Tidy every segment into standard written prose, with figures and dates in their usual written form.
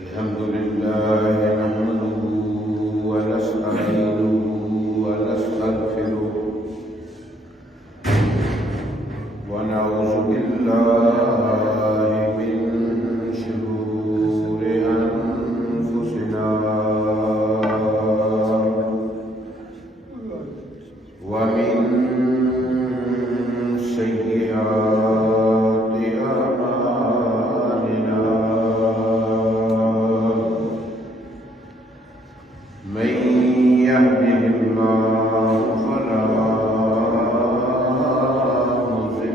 الحمد لله نحمده ونستعينه ونستغفره ونعوذ بالله من شرور أنفسنا ومن سيئات أعمالنا من يهده الله فلا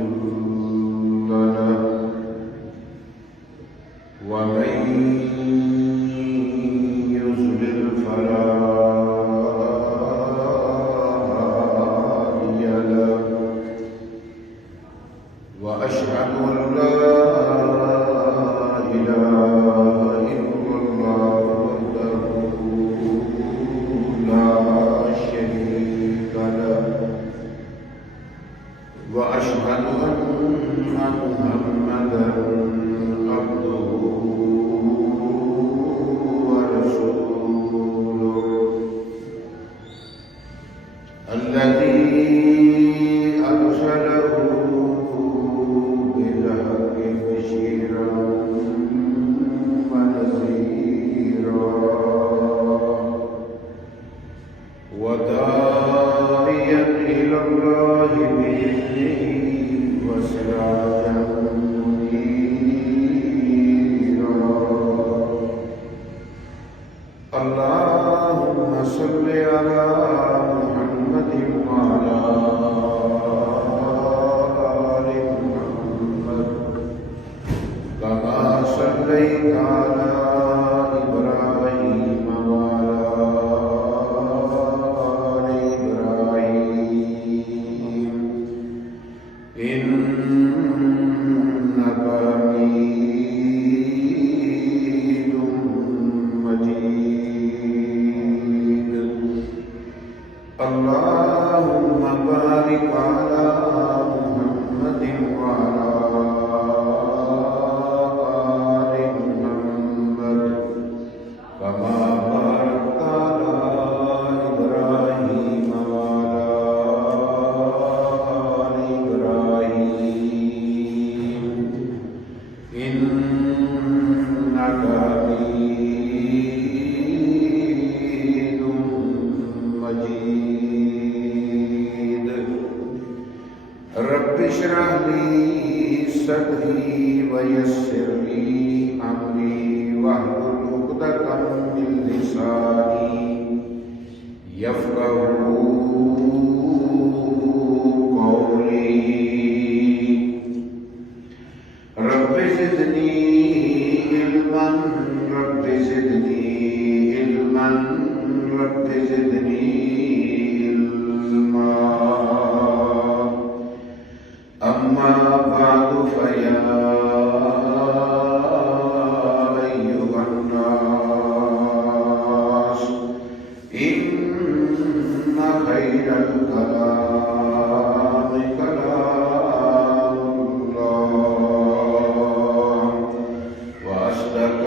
مضل له ومن يضلل فلا هادي له وأشهد أن لا إله إلا الله وحده لا شريك له وأشهد أن محمدا عبده ورسوله الذي أرسله بالحق بشيرا ونذيرا وداعيا إلى الله بإذنه وسراجا منيرا اللهم صل على محمد وعلى آل محمد كما صليت على إبراهيم وعلى آل إبراهيم إنك حميد مجيد اللهم بارك على محمد وعلى آل محمد كما باركت على إبراهيم وعلى آل إبراهيم إنك حميد مجيد رب اشرح لي صدري ويسر لي أمري واحلل عقدة من لساني يفقهوا قولي رب زدني علما رب زدني علما رب زدني علما أما بعد فيا أيها الناس إن خير الكلام كلام الله وأصدق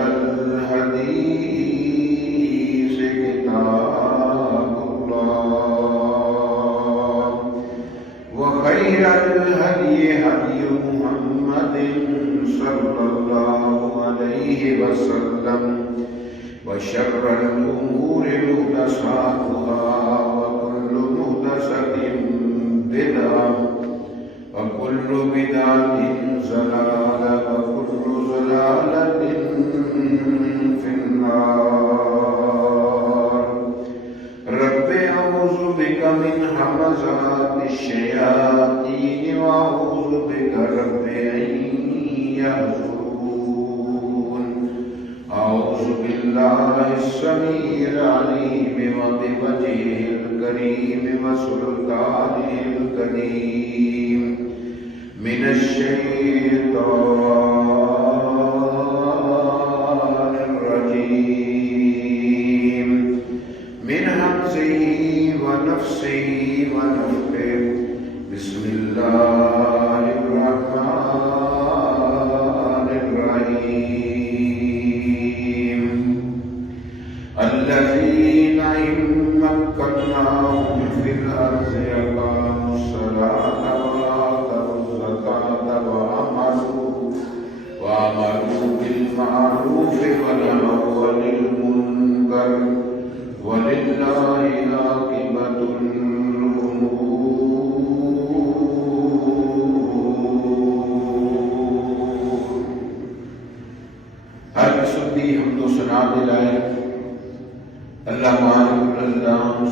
الحديث كتاب الله وخير الهدي هدي محمد صلى الله عليه وسلم وشر الأمور محدثاتها وكل محدثة بدعة وكل بدعة ضلالة وكل ضلالة في النار رب أعوذ بك من همزات الشياطين وأعوذ بك رب أن يحضرون أعوذ بالله السميع العليم وبوجهه الكريم وسلطانه الكريم من الشيطان الرجيم من همزه ونفسه ونفخه بسم الله الرحمن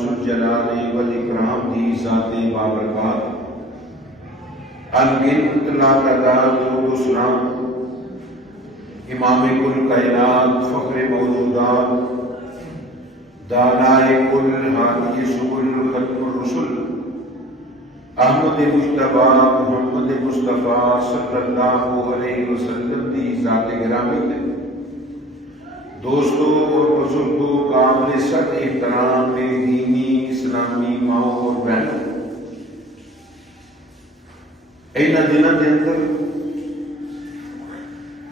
ذوالجلال والاکرام دی ذات بابرکات الگنت لا تعداد درود و سلام امام کل کائنات فخر موجودات دانائے کل ہادی سبل ختم الرسل احمد مجتبی محمد مصطفیٰ صلی اللہ علیہ وسلم دی ذات گرامی ہے۔ دوستوں اور بزرگوں قابل سب احترام میری دینی اسلامی ماؤں اور بہنوں، ان دنوں کے اندر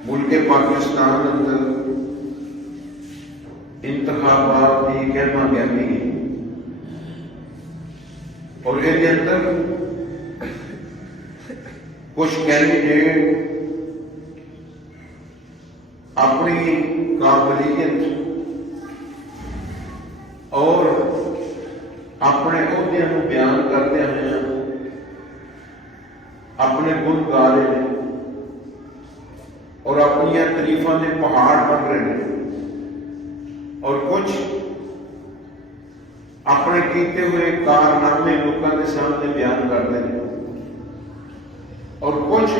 ملک پاکستان اندر انتخابات کی گہما گہمی ہے اور یہ اندر کچھ کینڈیڈیٹ اپنی قابلیت اور اپنے عہدے کو بیان کرتے ہیں، اپنے گن گا رہے ہیں اور اپنی تعریفاں کے پہاڑ بن رہے ہیں، اور کچھ اپنے کیتے ہوئے کارنامے لوگوں کے سامنے بیان کرتے ہیں، اور کچھ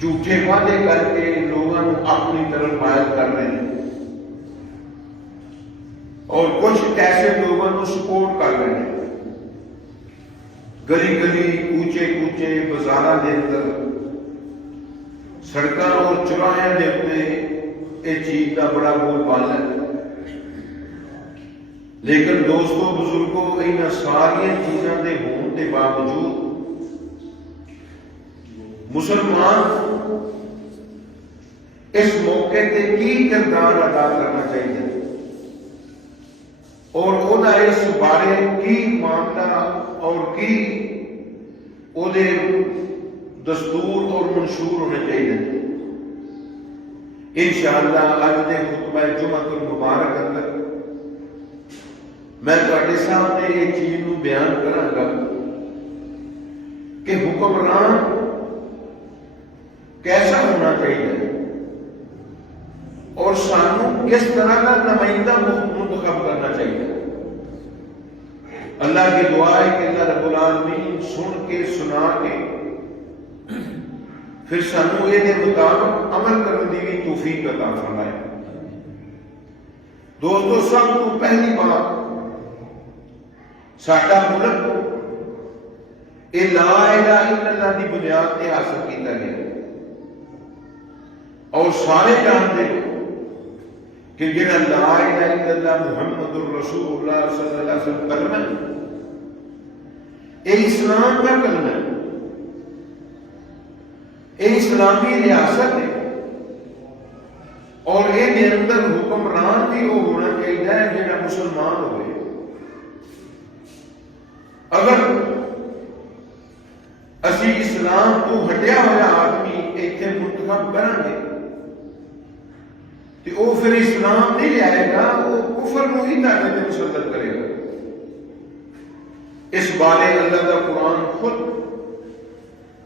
جھوٹے وعدے کر کے لوگوں کو اپنی طرف مائل کر رہے ہیں، اور کچھ ایسے لوگوں کو سپورٹ کر رہے ہیں۔ گلی گلی کوچے کوچے بازار کے اندر سڑکوں اور چوراہے کے اتنے یہ چیز کا بڑا بول بال ہے، لیکن دوستوں بزرگوں ان ساری چیزوں کے ہونے کے باوجود مسلمان اس موقع تے کی کردار ادا کرنا چاہیے اور وہ اس بارے کی معاملہ اور کی وہ دستور اور منشور ہونے چاہیے۔ انشاءاللہ اج دے خطبہ جمعہ المبارک اندر میں تواڈے سامنے یہ چیز نو بیان کراں گا کہ حکمران کیسا ہونا چاہیے اور سانو کس طرح کا نمائندہ منتخب کرنا چاہیے۔ اللہ کی دعا ہے کہ اللہ رب العالمین سن کے سنا کے پھر سانو یہ مطابق عمل کرنے کی بھی توفیق عطا فرمائے۔ دوستو سب تو پہلی بات ساڈا ملک یہ لا الہ الا اللہ کی بنیاد تے حاصل کیتا گیا اور سارے جانتے ہیں کہ جڑا لا الہ الا اللہ محمد الرسول اللہ صلی اللہ علیہ وسلم کلمہ ہے، یہ اسلام کا کلمہ ہے، یہ اسلامی ریاست ہے اور یہ اندر حکمران بھی وہ ہونا چاہیے جڑا مسلمان ہوئے۔ اگر اسی اسلام کو ہٹیا ہوا آدمی ایتھے منتخب کریں گے تو وہ پھر اسلام نہیں لائے گا، وہ کفر کو ہی طاقت مسلط کرے گا۔ اس بارے اللہ کا قرآن خود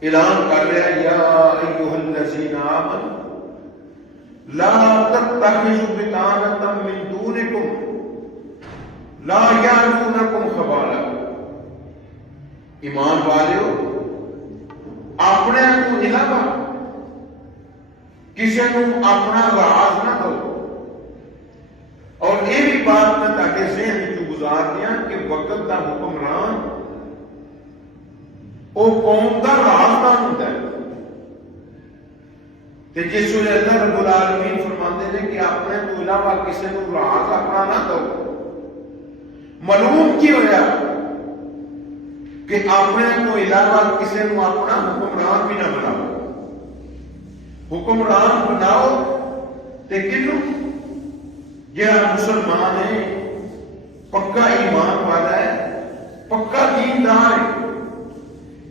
اعلان کر رہا ہے، یا ایھا الذین آمنوا لا تتخذوا بطانة من دونکم لا یعلونکم خبالا۔ ایمان والیو اپنے کو علاوہ کسی کو اپنا راز نہ دو، اور یہ بھی بات میں تاکہ ذہن میں گزار دیا کہ وقت کا حکمران وہ قوم کا رازدان ہوتا ہے، جس ویلے اللہ رب العالمین فرماتے ہیں کہ اپنے کو علاوہ کسی کو راز اپنا نہ دو، معلوم کی ہوا کہ اپنے کو علاوہ کسی کو اپنا حکمران بھی نہ بناؤ۔ حکمران بناؤ تے کنوں جہاں مسلمان ہے، پکا ایمان والا ہے، پکا دیندار ہے۔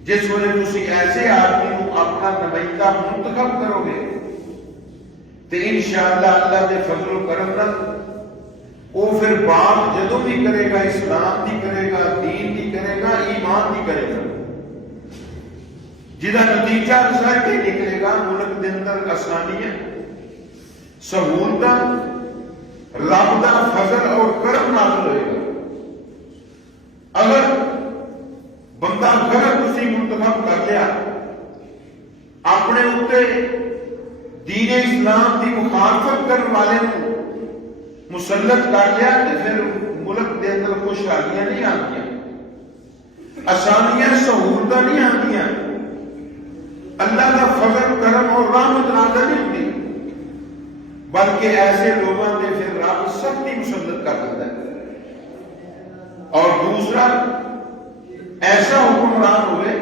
جس ویلے تسی ایسے آدمی کو اپنا نمائندہ منتخب کرو گے تو انشاءاللہ اللہ کے فضل و کرم نال وہ پھر بات جدوں بھی کرے گا اسلام دی کرے گا، دین دی کرے گا، ایمان دی کرے گا، جہاں نتیجہ رسائی نکلے گا ملک کے اندر آسانیاں، سہولتاں، رب دا فضل اور کرم نازل ہوئے گا۔ اگر بندہ غلط اسی منتخب کر لیا، اپنے اتنے دین اسلام کی مخالفت کرنے والے کو مسلط کر لیا تو پھر ملک کے اندر خوشحالیاں نہیں آتی، آسانیاں سہولت نہیں آتی، اللہ کا فضل کرم اور رحمت نازل نہیں ہوتی، بلکہ ایسے لوگوں سے پھر رب سختی مسلط کر دیتا ہے۔ اور دوسرا ایسا حکمران ہوئے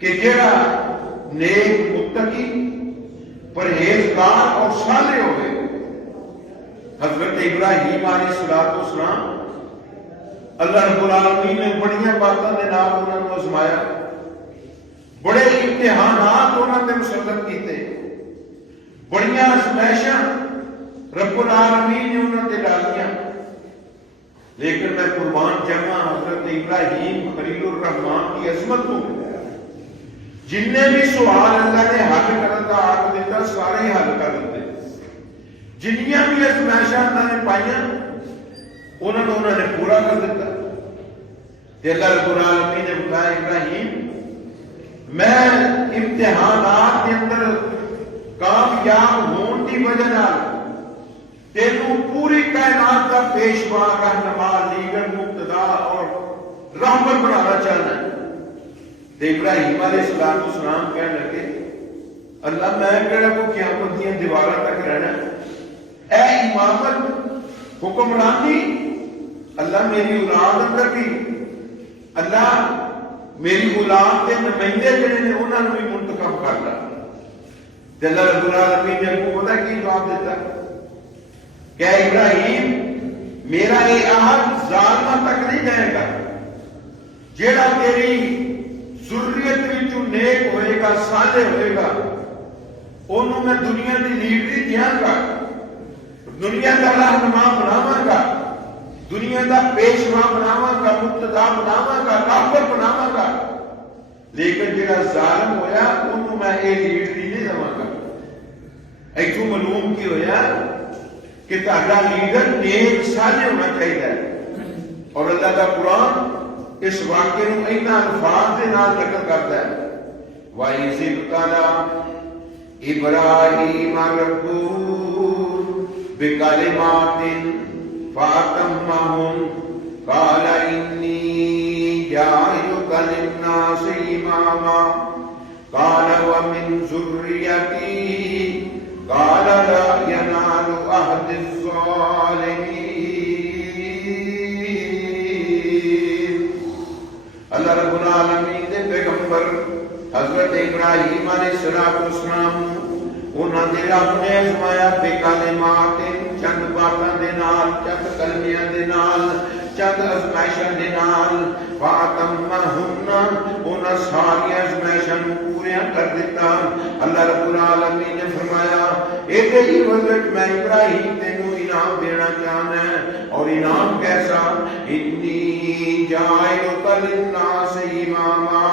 کہ جڑا نیک متقی پرہیزگار اور صالح ہوئے۔ حضرت ابراہیم علیہ السلام اللہ رب العالمین نے بڑیاں باتوں کے نام انہوں نے آزمایا، بڑے امتحانات انہوں نے مسلط کیتے، بڑیاں آزمائشاں رب العالمین نے انہوں نے ڈالیاں، لیکن میں قربان جاواں حضرت ابراہیم خلیل الرحمان کی عظمت کو، جن نے بھی سوال اللہ نے حل کرنے کا آگ دیتا سارے ہی حل کر دیتے، جنیاں بھی آزمائشاں اللہ نے پائیاں انہوں نے پورا کر دیتا۔ اللہ رب العالمین نے بتایا ابراہیم میں امتحانات کے اندر کامیاب ہون کی وجہ نال تینوں پوری کائنات کا پیشوا رہنما لیڈر مقتدا اور رحمت بنانا چاہنا ہے۔ تو ابراہیم علیہ السلام کہنے لگے اللہ میں کہنا کو قیامت کی دیواراں تک رہنا اے امامت حکمرانی اللہ میری اولاد اندر بھی اللہ میری اولاد کے نمائندے جڑے نے انہوں نے بھی منتخب کر لیا۔ اللہ رب العالمین نے کو پتہ کی جواب دیتا کہ ابراہیم میرا یہ عہد ظالمہ تک نہیں جائے گا، جیڑا تیری ذریت وچوں نیک ہوئے گا صالح ہوئے گا انہوں میں دنیا کی لیڈری دیاں گا، دنیا کا رہنما بناواں گا، دنیا کا پیشوا بناواں گا، مقتدا بناواں گا، رہبر بناواں گا، لیکن جڑا ظالم ہویا انہوں میں یہ لیڈری نہیں دواں گا۔ ایتھوں معلوم کی ہویا کہ تہاڈا لیڈر نیک صالح ہونا چاہیے، اور اللہ کا قرآن اس واقعے کو اینا الفاظ کے نال نقل کرتا ہے وَإِذِ ابْتَلَىٰ إِبْرَاهِيمَ رَبُّهُ بِكَلِمَاتٍ فَأَتَمَّهُنَّ قَالَ إِنِّي جَاعِلُكَ لِلنَّاسِ إِمَامًا قَالَ وَمِن ذُرِّيَّتِي قَالَ لَا يَنَالُ عَهْدِي الظَّالِمِينَ۔ اللہ رب العالمین دے پیغمبر حضرت ابراہیم علیہ السلام انہوں نے رب نے آزمایا بے کلمات چند باتاں دے نال، چند کلمیاں دے نال، چند آزمائشاں دے نال، فاتمہن انہاں ساری آزمائشاں پوریاں کر دیتا۔ اللہ رب العالمین نے فرمایا اے تے وجہ میں ابراہیم تینوں انعام دینا چاہنا ہے، اور انعام کیسا؟ انی جاعلک للناس اماما،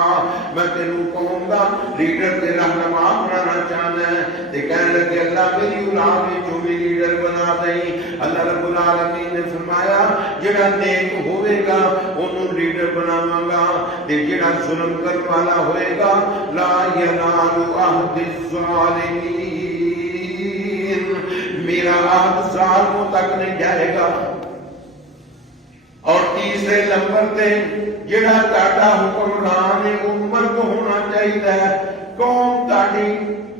میں تینوں قوم دا لیڈر تے رہنما بنانا چاہنا ہے۔ تے کہنے لگے اللہ میری اولاد وچوں بھی لیڈر بنا دیں۔ اللہ رب العالمین نے فرمایا جڑا نیک ہوئے گا انہوں لیڈر بناواں گا، تے جڑا ظلم کرنے والا ہوئے گا لا ینال عہد الظالمین، میرا عہد ظالموں تک نہیں جائے گا۔ اور تیسرے نمبر تے جڑا تہاڈا حکمران ہے وہ مرد ہونا چاہیے، قوم تہاڈی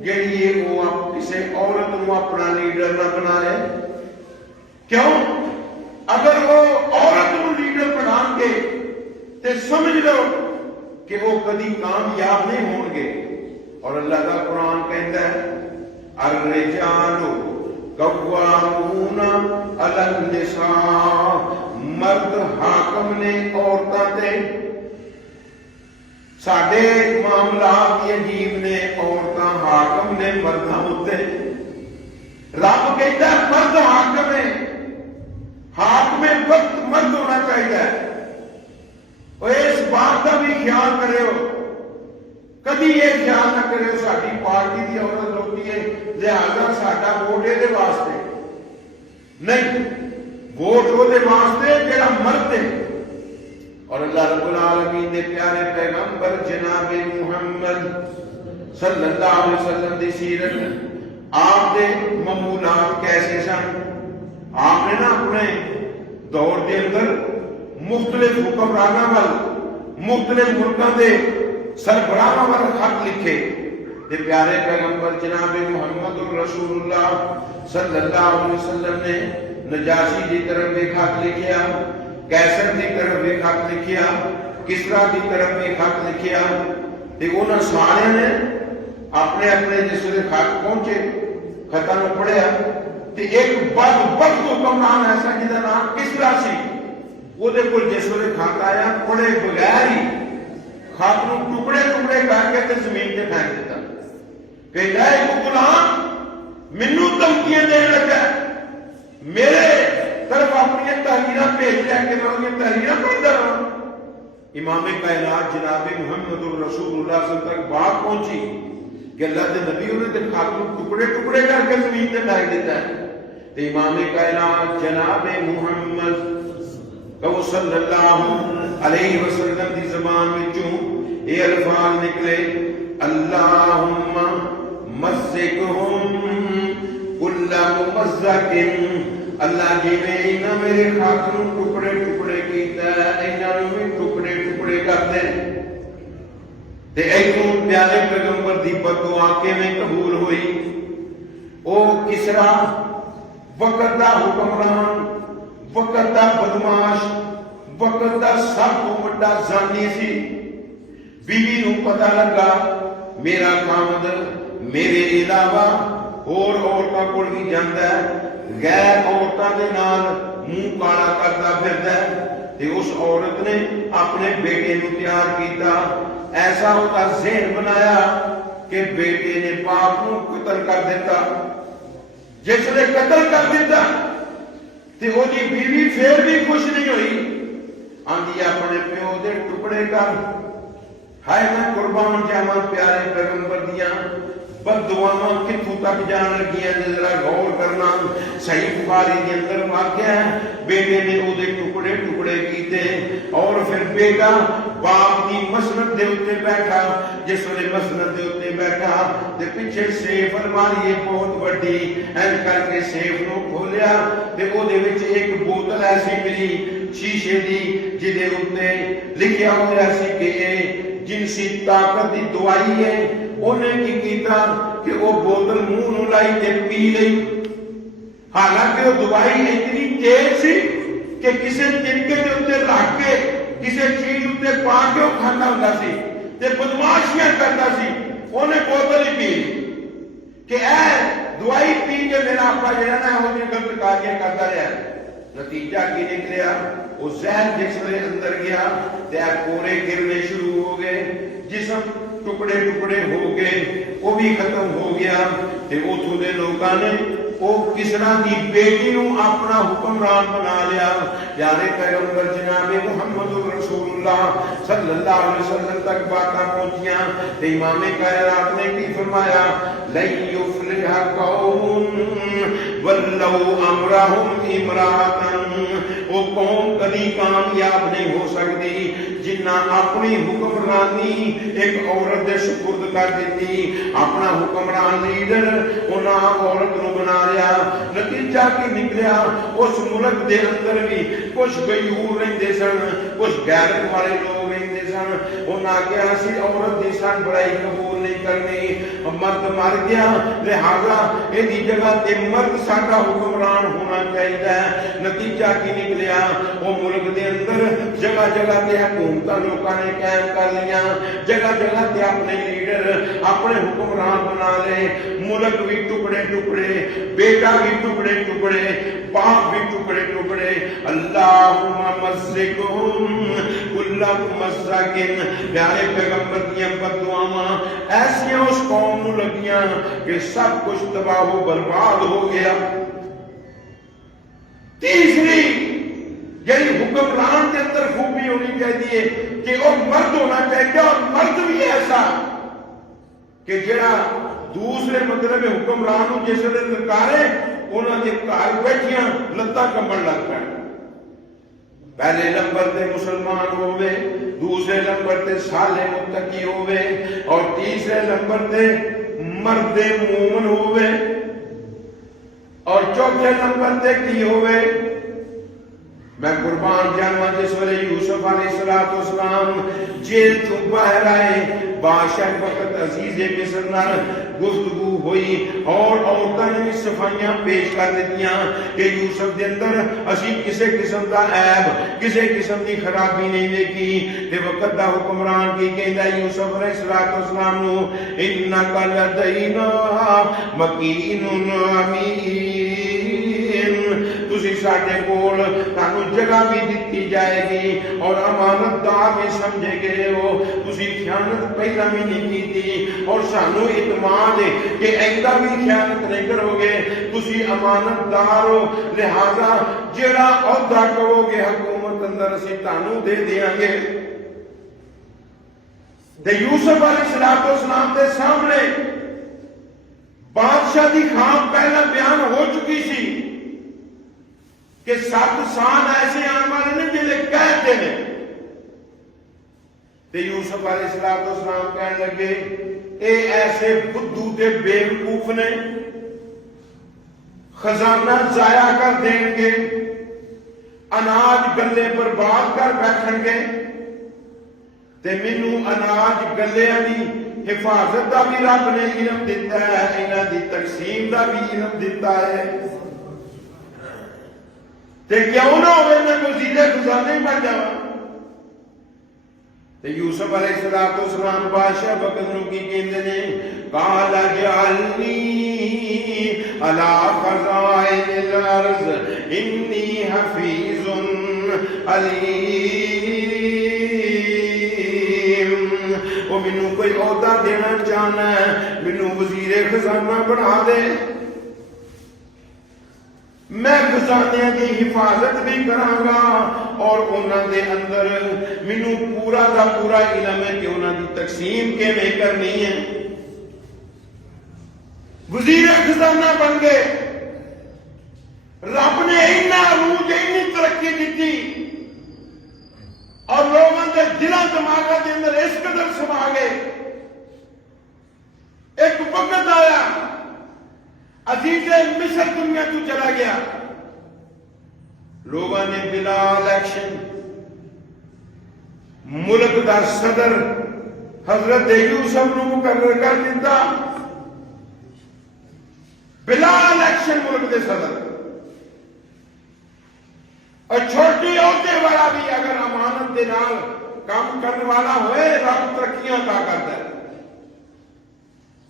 جڑی ہے وہ کسی عورت کو اپنا لیڈر نہ بنائے۔ کیوں؟ اگر وہ عورت کو لیڈر بنا کے تے سمجھ لو کہ وہ کبھی کامیاب نہیں ہوں گے۔ اور اللہ کا قرآن کہتا ہے الرجال قوامون علی النساء، مرد حاکم نے عورتاں تے، ساڈے معاملات عجیب نے، عورتاں حاکم نے مرداں اتے۔ رب کہتا ہے مرد حاکم ہے، حاکم وقت مرد ہونا چاہیے۔ اور اس بات کا بھی خیال کرے ہو، کبھی یہ خیال نہ کرے ساری پارٹی کی عورت ہوتی ہے لہذا ساڈا ووٹ دے واسطے، نہیں، ووٹ وہ واسطے جڑا مرد ہے۔ اور اللہ رب العالمین نے پیارے پیغمبر جناب محمد صلی اللہ علیہ وسلم دی سیرت، آپ دے معمولات کیسے سن؟ آپ نے نا اپنے دور کے اندر مختلف حکمرانوں وال، مختلف ملکوں کے سربراہوں وال خط لکھے، تے پیارے پیغمبر جناب محمد رسول اللہ صلی اللہ علیہ وسلم نے نجاشی دی طرف بھی خط لکھیا، کیسر دی طرف بھی خط لکھیا، کسرا دی طرف بھی خط لکھیا، تے انہاں سارے نے اپنے اپنے جس ویلے خط پہنچے خطاں نوں پڑھیا، تے ایک بدبخت حکمران ایسا جہاں نام کسرا سی، وہ کول جس ویلے خط آیا پڑھے بغیر ہی خط نوں ٹکڑے ٹکڑے کر کے تے زمین تے پھینک دیتا کہ اے غلام مینوں دھمکیاں دین لگا، میرے طرف اپنی تحریراں بھیج لیا کہ میں یہ تحریراں پڑھتا رہا۔ امام کائنات جناب محمد رسول اللہ صلی اللہ علیہ وسلم تک بات پہنچی کہ اللہ کے نبی انہوں نے خط کو ٹکڑے ٹکڑے کر کے زمین پہ پھینک دیتا ہے۔ تو امام کائنات جناب محمد صلی اللہ علیہ وسلم کی زبان وچوں یہ الفاظ نکلے، اللہم مزقہم کل ممزق، اللہ جی میں انہاں میرے خط نوں ٹکڑے ٹکڑے کیتا ہے، انہاں نوں بھی ٹکڑے ٹکڑے کر دے۔ تے ایتھوں پیارے پیغمبر دی بددعا کیویں قبول ہوئی؟ او کسرا وقت دا حکمران، وقت دا بدماش، وقت دا سب تو بڑا زانی سی، بیوی نوں پتہ لگا میرا خامد میرے علاوہ اور عورتاں کول بھی جاندا ہے، غیر عورتاں دے نال منہ کالا کرتا پھردا ہے، تے اس عورت نے اپنے بیٹے نوں تیار کیتا، ایسا ہوتا ذہن بنایا کہ بیٹے نے باپ نوں قتل کر دیتا۔ جس نے قتل کر دیتا تے وہ دی بیوی پھر بھی خوش نہیں ہوئی، آندی اپنے پیو دے ٹکڑے کر، ہائے میں قربان جاواں پیارے پیغمبر دیاں بددعاواں کتھوں تک جان لگیاں، ذرا غور کرنا۔ صحیح بخاری کے اندر واقعہ ہے، بیٹے نے او دے ٹکڑے ٹکڑے کیتے اور پھر بیٹا باپ دی مسند دے اوتے بیٹھا، جس ویلے مسند دے اوتے بیٹھا تے پیچھے سیف الماری ہے بہت بڑی، این کر کے سیف نو کھولیا تے او دے وچ ایک بوتل ایسی ملی شیشے دی جدے اوتے لکھیا ہوا سی کہ جنسی طاقت دی دوائی ہے۔ انہیں کی کیتا کہ وہ بوتل منہ نو لائی تے پی لئی، حالانکہ وہ دوائی اتنی تیز سی کہ کسی تنکے دے اوتے رکھ کے کسی چیز اوتے پا کے وہ کھانا ہوندا سی تے بدماشیاں کرتا سی، انہیں بوتل ہی پی کہ اے دوائی پی کے میرا اپا جڑا نا وہ غلط کاریاں کرتا رہا۔ نتیجہ کی نکلیا؟ وہ زہر جس ویلے اندر گیا تے پورے گرنے شروع ہو گئے، جسم ٹکڑے ٹکڑے ہو گئے، وہ بھی ختم ہو گیا۔ تے اتھوں دے لوکاں نے او کسرا دی بیٹی نو اپنا حکمران بنا لیا۔ پیارے پیغمبر جناب محمد رسول اللہ صلی اللہ علیہ وسلم تک باتاں پہنچیاں تے امام کائنات نے کی فرمایا، لن یفلح قوم ولو امرہم امرأۃ، وہ قوم کبھی کامیاب نہیں ہو سکتی جنہ اپنی حکمرانی ایک عورت دے سپرد کر دیتی، اپنا حکمران لیڈر انہاں عورت نو بنا لیا۔ نتیجہ کی نکلیا؟ اس ملک دے اندر بھی کچھ غیور رہندے سن، کچھ غیرت والے لوگ رہندے سن، انہاں کہا سی عورت دی سن بڑائی قبول نہیں کرنی، مرد مر گیا لہذا ایدی جگہ تے مرد ساڈا حکمران ہونا چاہیے۔ نتیجہ کی نکلیا؟ وہ ملک دے اندر جگہ جگہ تے حکومتاں لوکاں نے قائم کر لیا، جگہ جگہ تے اپنے لیڈر اپنے حکمران بنا لے، ملک بھی ٹکڑے ٹکڑے، بیٹا بھی ٹکڑے ٹکڑے، باپ بھی ٹکڑے ٹکڑے۔ اللہم مزقہم کل ممزق، پیارے پیغمبر دیاں بددعاواں ایسیاں اس قوم نو لگیاں کہ سب کچھ تباہ و برباد ہو گیا۔ تیسری یعنی حکمران کے اندر خوبی ہونی چاہیے کہ وہ مرد ہونا چاہیے، اور مرد بھی ایسا کہ جڑا دوسرے مطلب حکمران جس نے نکارے انہوں نے گھر بیٹھیاں لتاں کمبن لگ پے. پہلے نمبر تے مسلمان ہوئے، دوسرے نمبر تے صالح متقی ہوئے، اور تیسرے نمبر تے مرد مومن ہوئے، اور چوتھے نمبر تے کی ہوئے. میں قربان جانوا جس ویلے یوسف علیہ السلام جیل تو باہر آئے، بادشاہ وقت عزیز مصر نال گفتگو ہوئی اور عورتوں نے بھی صفائیاں پیش کر دیتیاں کہ یوسف دے اندر اسی کسے قسم دا عیب، کسے قسم دی خرابی نہیں دیکھی. تے وقت دا حکمران کی کہندا یوسف علیہ السلام نو انک لدینا مکین امین، تسی ساڈے کول تانوں جگہ بھی دتی جائے گی اور امانت دار بھی سمجھے گئے ہو، تسی خیانت پہلا بھی نہیں کی تھی اور سانوں اعتماد ہے کہ ایندہ بھی خیانت نہیں کرو گے، تسی امانت دار ہو، لہذا جڑا عہدہ کہو گے حکومت اندر اسی تانوں دے دیاں گے. تے یوسف علیہ السلام کے سامنے بادشاہ دی خواب پہلا بیان ہو چکی سی کہ 7 سال ایسے آنے والے نے جلے کہتے ہیں. تے یوسف علیہ السلام کہنے لگے اے ایسے بدھو تے بیوقوف نے خزانہ ضائع کر دیں گے، اناج گلے برباد کر بیٹھیں گے، تے مینوں اناج گلے دی حفاظت دا بھی رب نے علم دیتا ہے، انہاں دی تقسیم دا بھی علم دیتا ہے. تے کیوں نہ ہوئے میں وزیر خزانے بن جاواں. تے یوسف علیہ السلام بادشاہ وقت نو کی کہندے نے قال اجعلنی علی خزائن الارض انی حفیظ علیم. وہ مینوں کوئی عہدہ دینا چاہنا ہے، مینوں وزیر خزانہ بنا دے، میں خزانے کی حفاظت بھی کراں گا اور انہاں دے اندر مینوں پورا دا پورا علم ہے کہ انہاں دی تقسیم کیویں کرنی ہے. وزیر خزانہ بن گئے. رب نے اتنا عروج اتنی ترقی دیتی اور لوگوں کے دلوں دماغوں کے اندر اس قدر سما گئے. ایک وقت آیا عزیز مصر دنیا تو چلا گیا، لوگوں نے بلا الیکشن ملک دا صدر حضرت یوسف نو مقرر کر دیتا. بلا الیکشن ملک دے صدر، اور چھوٹی عہدے والا بھی اگر امانت دے نال کام کرنے والا ہوئے رب ترقیاں عطا کرتا ہے.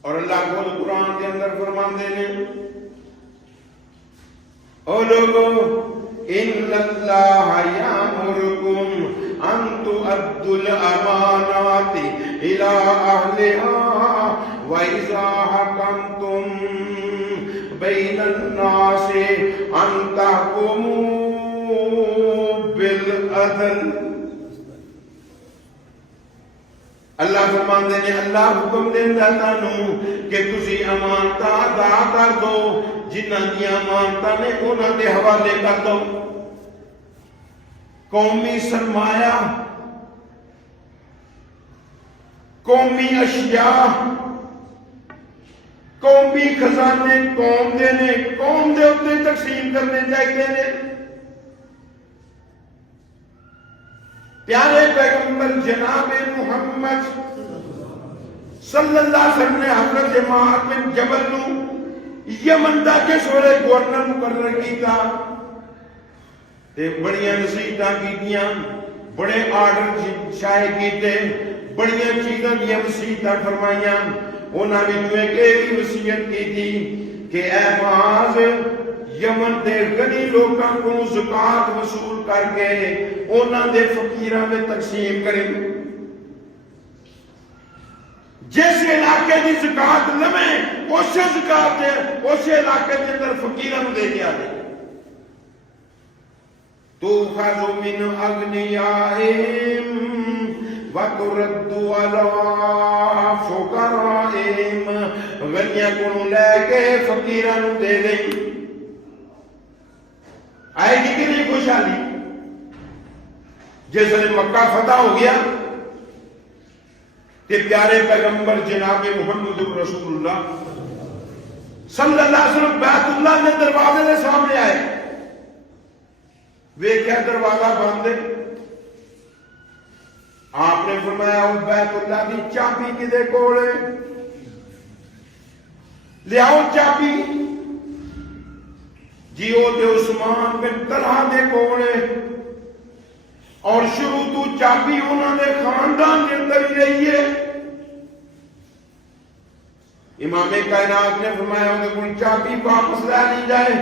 اور اللہ خود قرآن کے اندر فرماندے نے او لوگو ان اللہ یامرکم ان تؤدوا الامانات الی اہلها واذا حکمتم بین الناس ان تحکموا بالعدل. اللہ فرماندے نے اللہ حکم دیندا تانوں کہ تسی امانتاں ادا کر دو، جنہاں دی امانتاں نے انہاں دے حوالے کر دو. قومی سرمایہ، قومی اشیاء، قومی خزانے قوم دے نے، قوم دے اوتے تقسیم کرنے چاہیے نے. پیارے پیغمبر جناب محمد صلی اللہ علیہ وسلم نے حضرت معاذ بن جبل نو یمن دا کے سورے گورنر مقرر کیتا تے بڑیاں نصیحتاں کیتیاں، بڑے آرڈر شائع کیتے، بڑیاں چیزاں دی وصیتاں فرمائیاں. انہاں نے ایک وصیت کی تھی کہ اے معاذ یمن دے غنی لوگاں کو زکات وصول کر کے انہاں دے فقیراں میں تقسیم کریں. جس علاقے دی زکات لمے اس زکات دے اس علاقے دے اندر فقیراں دے دیا دے. تُؤْخَذُ مِنْ أَغْنِيَائِهِمْ وَتُرَدُّ عَلَىٰ فُقَرَائِهِمْ. غنیاں کو لے کے فقیراں دے دیں. آئے گی کہ نہیں خوشحالی؟ جس نے مکہ فتح ہو گیا کہ پیارے پیغمبر جناب محمد رسول اللہ صلی اللہ علیہ وسلم بیت اللہ میں دروازے کے سامنے آئے، ویکھیا دروازہ بند ہے، آپ نے فرمایا وہ بیت اللہ کی چابی کدے کول ہے؟ لیاؤ چابی۔ جی وہ تے عثمان بن طلحہ دے کول ہے، اور شروع تو چابی انہوں نے خاندان کے اندر ہی رہی ہے۔ امام کائنات نے فرمایا انہیں کل چابی واپس لے لی جائے،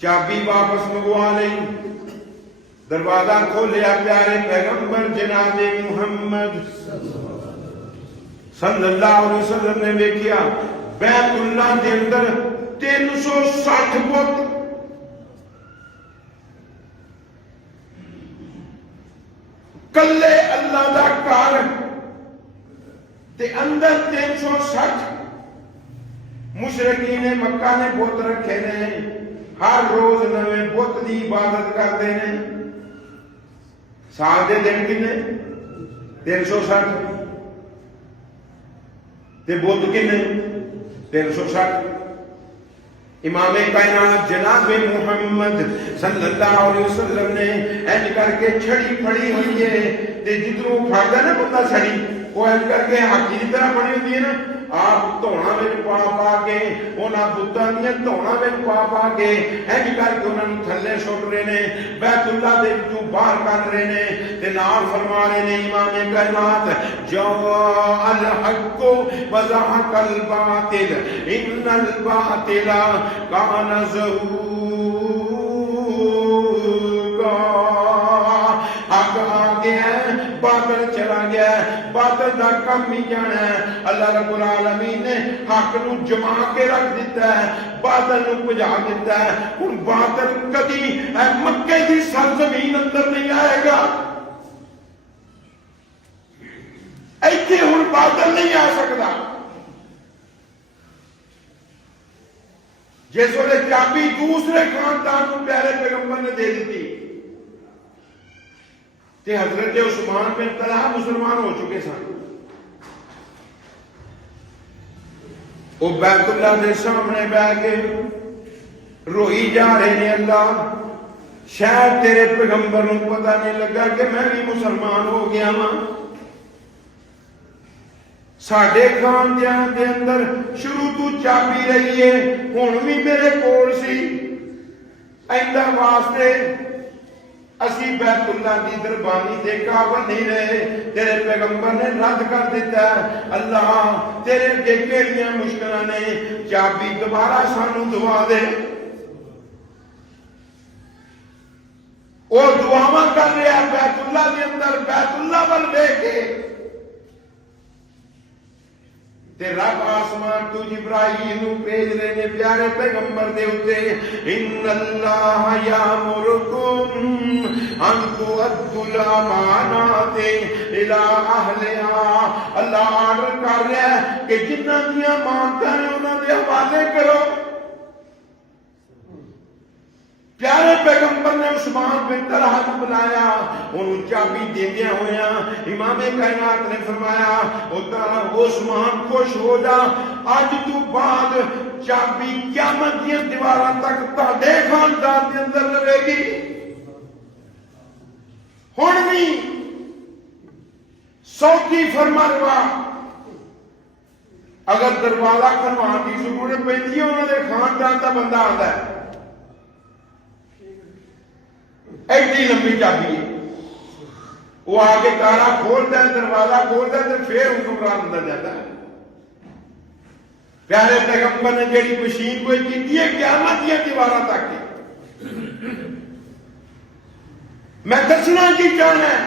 چابی واپس منگوا لئی، دروازہ کھولیا، پیارے پیغمبر جناب محمد صلی اللہ علیہ وسلم نے ویکھیا بیت اللہ کے اندر 360 بت، کلے اللہ دا گھر تے اندر 360 مشرکین مکہ نے بت رکھے نے، ہر روز نویں بت دی عبادت کرتے ہیں۔ سال دے دن کنے 360 تے بت کنے 360۔ امام کائنات جناب محمد صلی اللہ علیہ وسلم نے اینج کر کے چھڑی پھڑی ہوئی ہے، تے جدروں پھڑدا نا بندہ چھڑی، وہ اینج کر کے ہاتھی کی طرح بنی ہوتی ہے نا، آپ دھونا میں پا پا کے انہاں بتاں دیاں دھونا میں پا پا کے اینج کر کے انہاں نوں تھلے سٹ رہے نے، بیت اللہ دے وچوں باہر کر رہے نے، تے نال فرما رہے نے امام کائنات جاء الحق وزهق الباطل ان الباطل کان زہوقا۔ حق آ گیا ہے، باطل چلا گیا ہے، باطل دا کم ہی جانا ہے۔ اللہ رب العالمین نے حق نو جما کے رکھ دیتا ہے، باطل نو بجا دیتا ہے۔ ہن باطل کدی اے مکے دی سرزمین اندر نہیں آئے گا، ایتھے ہن باطل نہیں آ سکتا۔ جس ویلے چابی دوسرے خاندان کو پیارے پیغمبر نے دے دیتی کہ حضرت عثمان بن طلحہ مسلمان ہو چکے سن، وہ بیت اللہ کے سامنے بیٹھ کے روئی جا رہے ہیں، اللہ شاید تیرے پیغمبر کو پتہ نہیں لگا کہ میں بھی مسلمان ہو گیا ہاں۔ ساڈے خاندان دے اندر شروع تو چابی رہی ہے، ہن بھی میرے کول سی، ایندا واسطے اسی بیت اللہ کی دربانی دے قابل نہیں رہے، تیرے پیغمبر نے رد کر دیتا ہے۔ اللہ تیرے کے کیڑیاں مشکلاں نے، چابی دوبارہ سانو دعا دے۔ وہ دعاواں کر رہا بیت اللہ کے اندر، بیت اللہ ول ویکھ کے، تے رب آسمان تو جبرائیل نو بھیج رہے نے پیارے پیغمبر دے اوتے، ان اللہ یامرکم ان تؤدوا الامانات الی اہلھا۔ اللہ آرڈر کر رہا ہے کہ جنہاں دیاں امانتاں نے انہاں دے حوالے کرو۔ پیارے پیغمبر نے عثمان بن طلحہ کو بلایا، انہوں چابی دیندیاں ہویا امام کائنات نے فرمایا عثمان خوش ہو جا، اج تو بعد چابی قیامت دی دیواراں تک تہاڈے خاندان دے اندر رہے گی۔ ہن بھی سوکی فرما روا اگر دروازہ کھلوان کی ضرورت پیندی ہے، انہاں دے خاندان دا بندہ آندا ہے، ایڈی لمبی چابی ہے، وہ آگے تالا کھولتا ہے، دروازہ کھولتا ہے، پھر حکمران اندر جاتا ہے۔ پیارے پیغمبر نے جیڑی مشین کوئی کی ہے قیامت دیا دیواراں تک، میں دسنا کی چاہنا ہے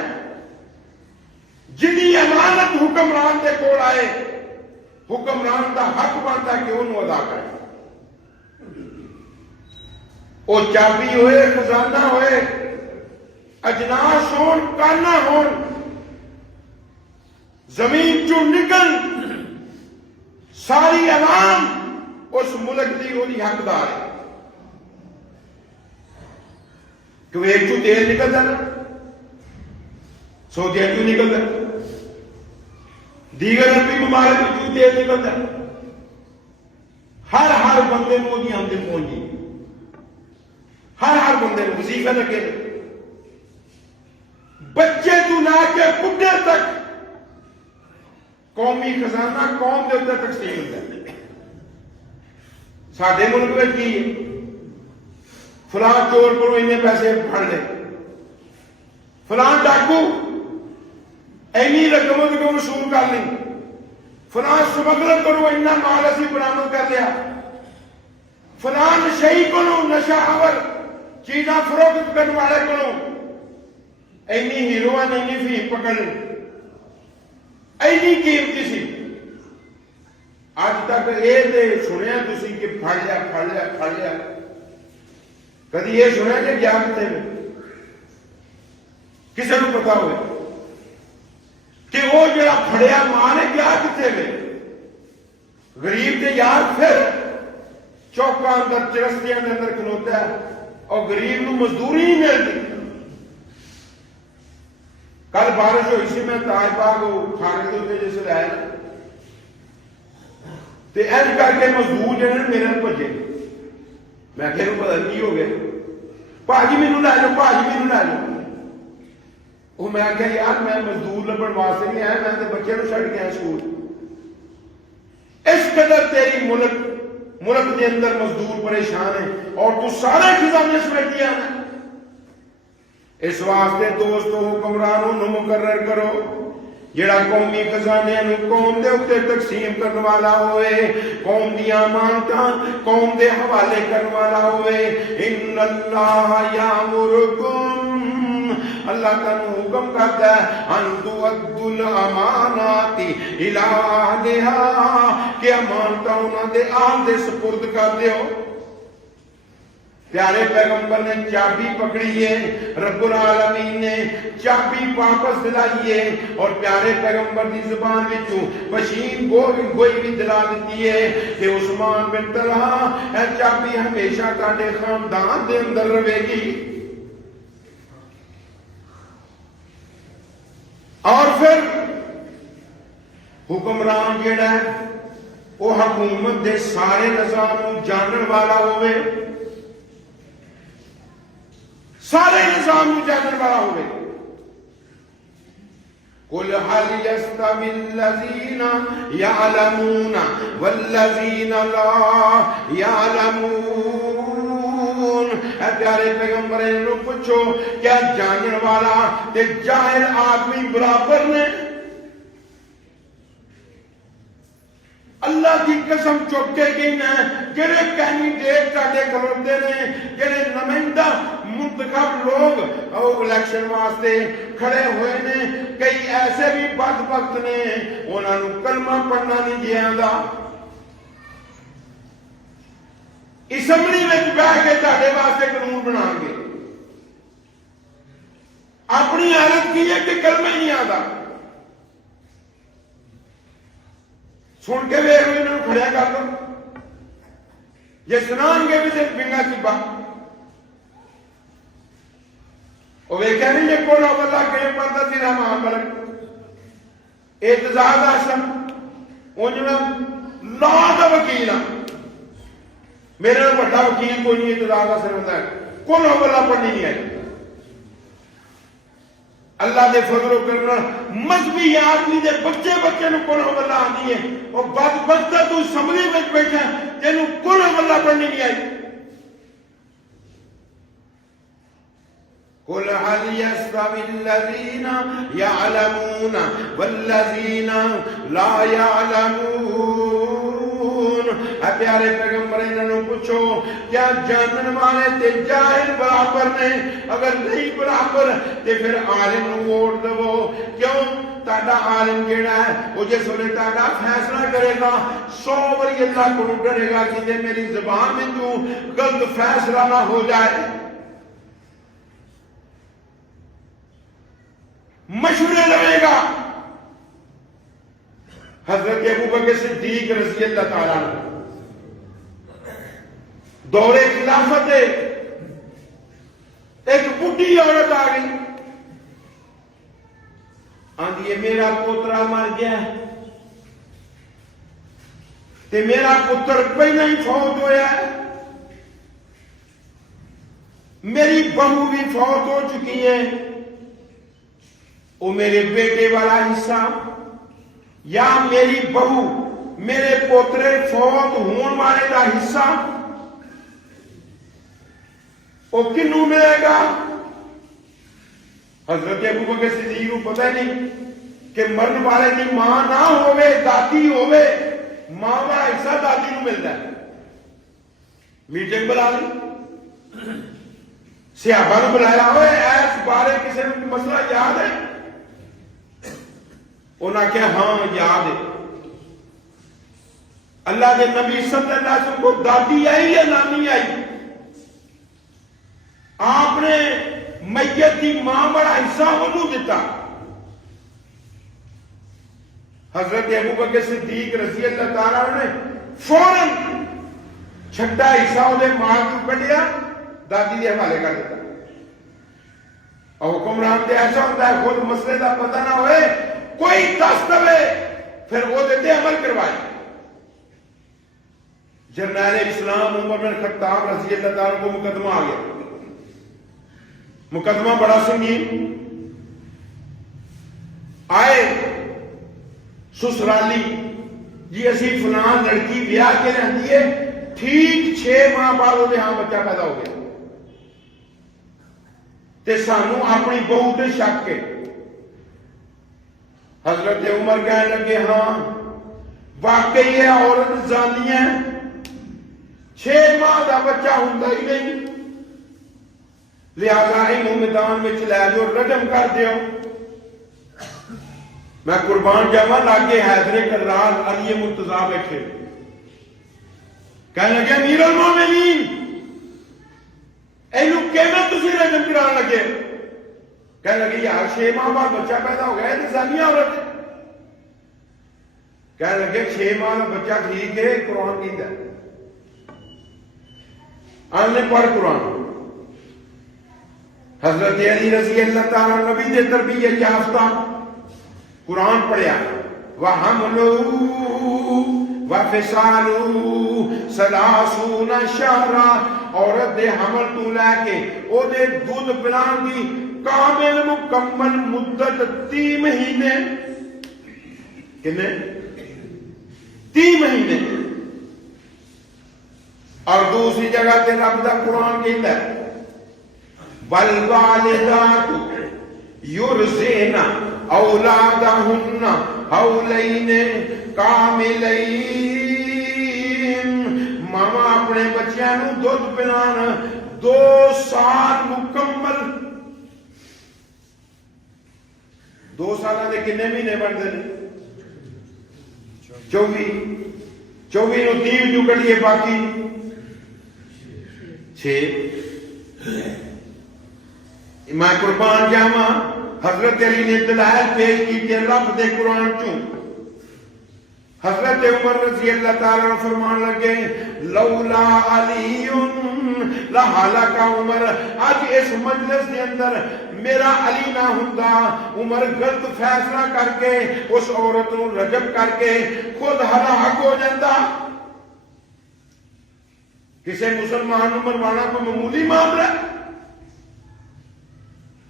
جنی امانت حکمران دے کول آئے، حکمران دا حق بنتا کہ انہوں ادا کرے۔ وہ چابی ہوئے، خزانہ ہوئے، اجناس ہون، کانا ہون، زمین چوں نکل، ساری عوام اس ملک دی وہی حقدار ہے۔ کویت چو تیل نکلتا نا، سعودیہ کیوں نکلتا، دیگر عربی ممالک کیوں تیل نکلتا، ہر بندے کو نہیں آمدن پہنچی، ہر بندے کو وظیفہ لگے، بچے تو لا کے بڈھے تک قومی خزانہ قوم کے اندر تقسیم ہوتا ہے۔ ساڈے ملک میں کی فلاں چور کو اتنے پیسے پھڑ لے، فلاں ڈاکو اینی رقم وصول کر لی، فلاں سمگلر کو اتنا مال اسی برآمد کر لیا، فلاں نشئی کو نشہ آور چیزاں فروخت کرنے والے کو اینی ہیروئن اینی فیم پکڑ لی، اینی قیمتی سی۔ اج تک یہ سنیا تسی کہ پھڑ لیا، کدی یہ سنیا کہ گیا کتنے میں؟ کسی کو پتا ہوئے کہ وہ جڑا پھڑیا ماں نے گیا کتنے میں؟ غریب کے یار پھر چوکا اندر چرستیاں کے اندر کھلوتا ہے اور غریب نو مزدوری نہیں ملتی۔ کل بارش ہوئی سی، میں تاج باغ کھانے کے اتنے جیسے آیا نا، تو ایج کر کے مزدور جہاں میرے بھجے، میں کہ پتا کی ہو گیا، بھاجی مینو لے جاؤ، بھاجی مینو لے جاؤ۔ وہ میں کہ یار میں مزدور لبن واسطے نہیں آیا، میں تو بچے کو چھڈ کے آیا سکول۔ اس قدر تیری ملک کے اندر مزدور پریشان ہے اور تو سارے خزانے سمیٹ دیا ہے۔ اس واسطے دوستو حکمرانوں نو مقرر کرو جڑا قومی خزانے نو قوم دے اوتے تقسیم کرنے والا ہوئے، قوم دی امانتاں قوم دے حوالے کرنے والا ہوئے۔ ان اللہ یامرکم، اللہ تعالی حکم کرتا ہے ان تؤدوا الامانات الی اہلھا، کہ امانتاں انہاں دے اہل دے سپرد کر دیو۔ پیارے پیغمبر نے چابی پکڑی ہے، رب العالمین نے چابی واپس دلائی ہے، اور پیارے پیغمبر دی زبان وچوں بشین گوئی بھی دلا دیتی ہے کہ عثمان بن طلحہ اے چابی ہمیشہ تہاڈے خاندان دے اندر رہے گی۔ اور پھر حکمران جیڑا ہے وہ حکومت دے سارے نظام کو جانن والا ہوئے، سارے نظام کو جانن والا ہوئے۔ قل هل يستوي الذين يعلمون والذين لا يعلمون، اے پیارے پیغمبر انہوں پوچھو کیا جانن والا تے جاہل آدمی برابر نے؟ اللہ کی قسم چوکے گئی نا، جڑے کینڈیڈیٹ تہاڈے کھلوتے نے، جڑے نمائندہ منتخب لوگ الیکشن واسطے کھڑے ہوئے نے، کئی ایسے بھی بدبخت نے انہاں نوں کلمہ پڑھنا نہیں جی آندا، اسمبلی میں بیٹھ کے تہاڈے واسطے قانون بنا گے، اپنی حالت کی ہے کہ کلمہ ہی نہیں آتا، سن کے ویخ لو انہوں کھڑیا کر دو، یہ سنان گے بھی صرف بنگا چبا، وہ ویکھیا نہیں یہ کون اللہ کہیں پڑھتا سی رحمان ملک اعتزاز آشم انجنا لا دا وکیل ہاں، میرے بڑا وکیل کوئی نہیں اعتزاز آشم ہوتا ہے، کون اللہ پڑھنی نہیں آئی۔ اللہ دے فضل و کرم مذہبی آدمی دے بچے نو کون اللہ آنی ہے، اور بدبخت تو اسمبلی میں بیٹھا جنوں کون اللہ پڑھنی نہیں آئی۔ قل هل يستوي الذين يعلمون والذين لا يعلمون، اے پیارے پیغمبر انہوں پوچھو کیا جانن والے تے جاہل برابر نے؟ اگر نہیں برابر تے پھر عالم نو ووٹ دو، کیوں؟ تہاڈا عالم جیڑا ہے وہ جس ویلے تہاڈا فیصلہ کرے گا 100 باری اللہ کو ڈرے گا کہ میری زبان میں تو غلط فیصلہ نہ ہو جائے، مشورے لگے گا۔ حضرت ابوبکر صدیق رضی اللہ تعالیٰ عنہ دور خلافت ایک بڈھی عورت آ گئی، آندھی ہے میرا پوترا مر گیا تے میرا پتر پہلے ہی فوت ہویا ہے، میری بہو بھی فوت ہو چکی ہے، وہ میرے بیٹے والا حصہ یا میری بہو میرے پوترے فوت ہون والے دا حصہ وہ کنوں ملے گا؟ حضرت ابو بکر صدیق کو پتہ نہیں کہ مرن والے دی ماں نہ ہوئے دادی ہوئے، ماں کا حصہ دادی کو ملتا ہے۔ میٹنگ بلا لی، صحابہ نے بلایا ہوئے اس بارے کسی نے مسئلہ یاد ہے؟ انہوں نے کہا ہاں یاد ہے۔ اللہ کے نبی صلی اللہ علیہ وسلم کو دادی آئی یا نانی آئی؟ آپ نے میت کی ماں بڑا حصہ انہوں دیتا۔ حضرت ابو بکر صدیق رضی اللہ تعالیٰ نے فوراً چھٹا حصہ وہ ماں کو کٹیا دادی کے حوالے کر دیتا۔ اور حکمران تے ایسا ہوتا ہے خود مسئلے کا پتہ نہ ہوئے کوئی دس دے پھر وہ دیتے عمل کروائے۔ جرنیل اسلام عمر بن خطاب رضی اللہ تعالیٰ کو مقدمہ آ گیا، مقدمہ بڑا سنگین، آئے سسرالی جی اسی فلان لڑکی بیاہ کے رہتی ہے، ٹھیک 6 ماہ بعد وہ ہاں بچہ پیدا ہو گیا تے سانو اپنی بہو تے شک کے۔ حضرت عمر کہنے لگے ہاں واقعی یہ عورت زانی ہے، 6 ماہ کا بچہ ہوتا ہی نہیں، لہذا انہوں میدان میں لے جو رجم کر دیو۔ میں قربان جاوا لاگے حیدر کرار علی مرتضیٰ بیٹھے، کہنے لگے امیر المومنین اینو کیویں تسی رجم کران لگے؟ کہنے لگے یار 6 ماہ بعد بچہ پیدا ہو گیا ہے زانی عورت۔ کہنے لگے 6 ماہ کا بچہ ٹھیک ہے، قرآن کی ہے آن نے پڑھ قرآن۔ حضرت علی رضی اللہ تعالیٰ نبی دے تربیت یافتہ قرآن پڑھیا، وَحَمْلُهُ وَفِصَالُهُ 30 شَهْرًا، عورت دے حمل تو لے کے او دے دودھ پلان دی کامل مکمل مدت 30 مہینے، کنے 30 مہینے۔ اور دوسری جگہ تے رب دا قرآن کہتا ہے وَالْوَالِدَاتُ يُرْضِعْنَ أَوْلَادَهُنَّ حَوْلَيْنِ كَامِلَيْنِ، ماما اپنے بچیاں نو دودھ پلان 2 سال مکمل۔ 2 سالہ دے کنے مہینے بنتے ہیں؟ 24 نو 30 جو کٹیے باقی 6۔ میں قربان جاواں حضرت علی نے دلائل پیش کی کہ رب دے قرآن چوں۔ حضرت عمر رضی اللہ تعالیٰ فرمان لگے لولا علی لہلک عمر، آج اس مجلس کے اندر میرا علی نہ ہوندا عمر غلط فیصلہ کر کے اس عورت نو رجم کر کے خود ہلاک ہو جاتا۔ کسی مسلمان نو مروانا کوئی معمولی معاملہ؟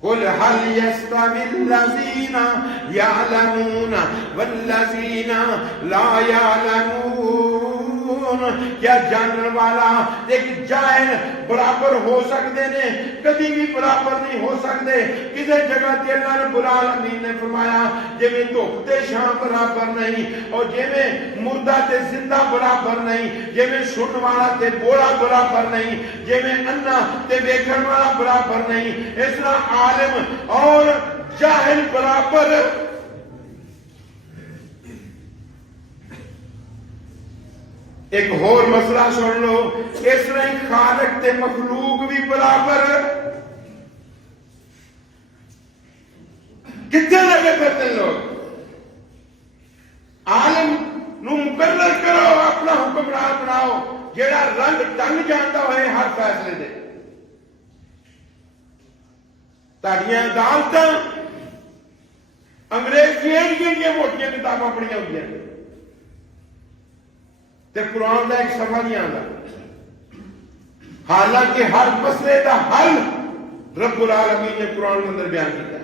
قُلْ هَلْ يَسْتَوِي الَّذِينَ يَعْلَمُونَ وَالَّذِينَ لَا يَعْلَمُونَ، کیا جاننے والا ایک جاہل برابر ہو سکتے ہیں؟ کبھی بھی برابر نہیں ہو سکتے۔ کسی جگہ تے اللہ رب العالمین نے فرمایا جی میں دھوپ تے شام برابر نہیں، اور جی میں مردہ تے زندہ برابر نہیں، جی میں سنن والا تے بولا برابر نہیں، جی میں انا تے ویکھن والا برابر نہیں، اس طرح عالم اور جاہل برابر۔ ایک اور مسئلہ سن لو، اس طرح خالق تے مخلوق بھی برابر۔ کتنے لگے پھرتے لوگ؟ عالم نو مقرر کرو، اپنا حکمران بناؤ جیڑا رنگ ٹنگ جانتا ہوئے ہر فیصلے دے۔ تاڑیاں عدالتاں انگریز دیا موٹیاں کتاباں پڑھیاں ہوئی ہیں تے قرآن کا ایک صفحہ نہیں آتا. حالانکہ ہر مسئلے کا حل رب العالمین نے قرآن کے اندر بیان کیا.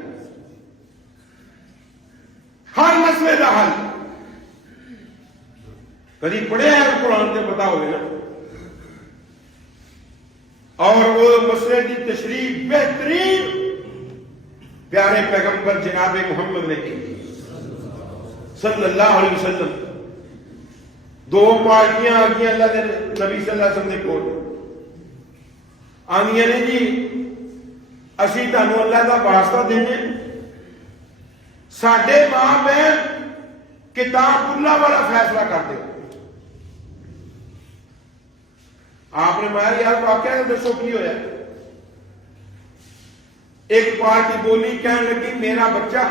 ہر مسئلے کا حل کبھی پڑھیا ہے قرآن سے پتا ہوگا نا. اور وہ مسئلے کی تشریح بہترین پیارے پیغمبر جناب محمد نے کی صلی اللہ علیہ وسلم. دو پارٹیاں آ گئی اللہ کے نبی صلی اللہ علیہ وسلم کے کول آنیاں نے جی اسی تانوں اللہ کا واسطہ دینے ساڈے ماں بہن کتاب اللہ والا فیصلہ کر دو. آپ نے مایا یار واقعہ دسو کی ہویا. ایک پارٹی بولی کہنے لگی میرا بچہ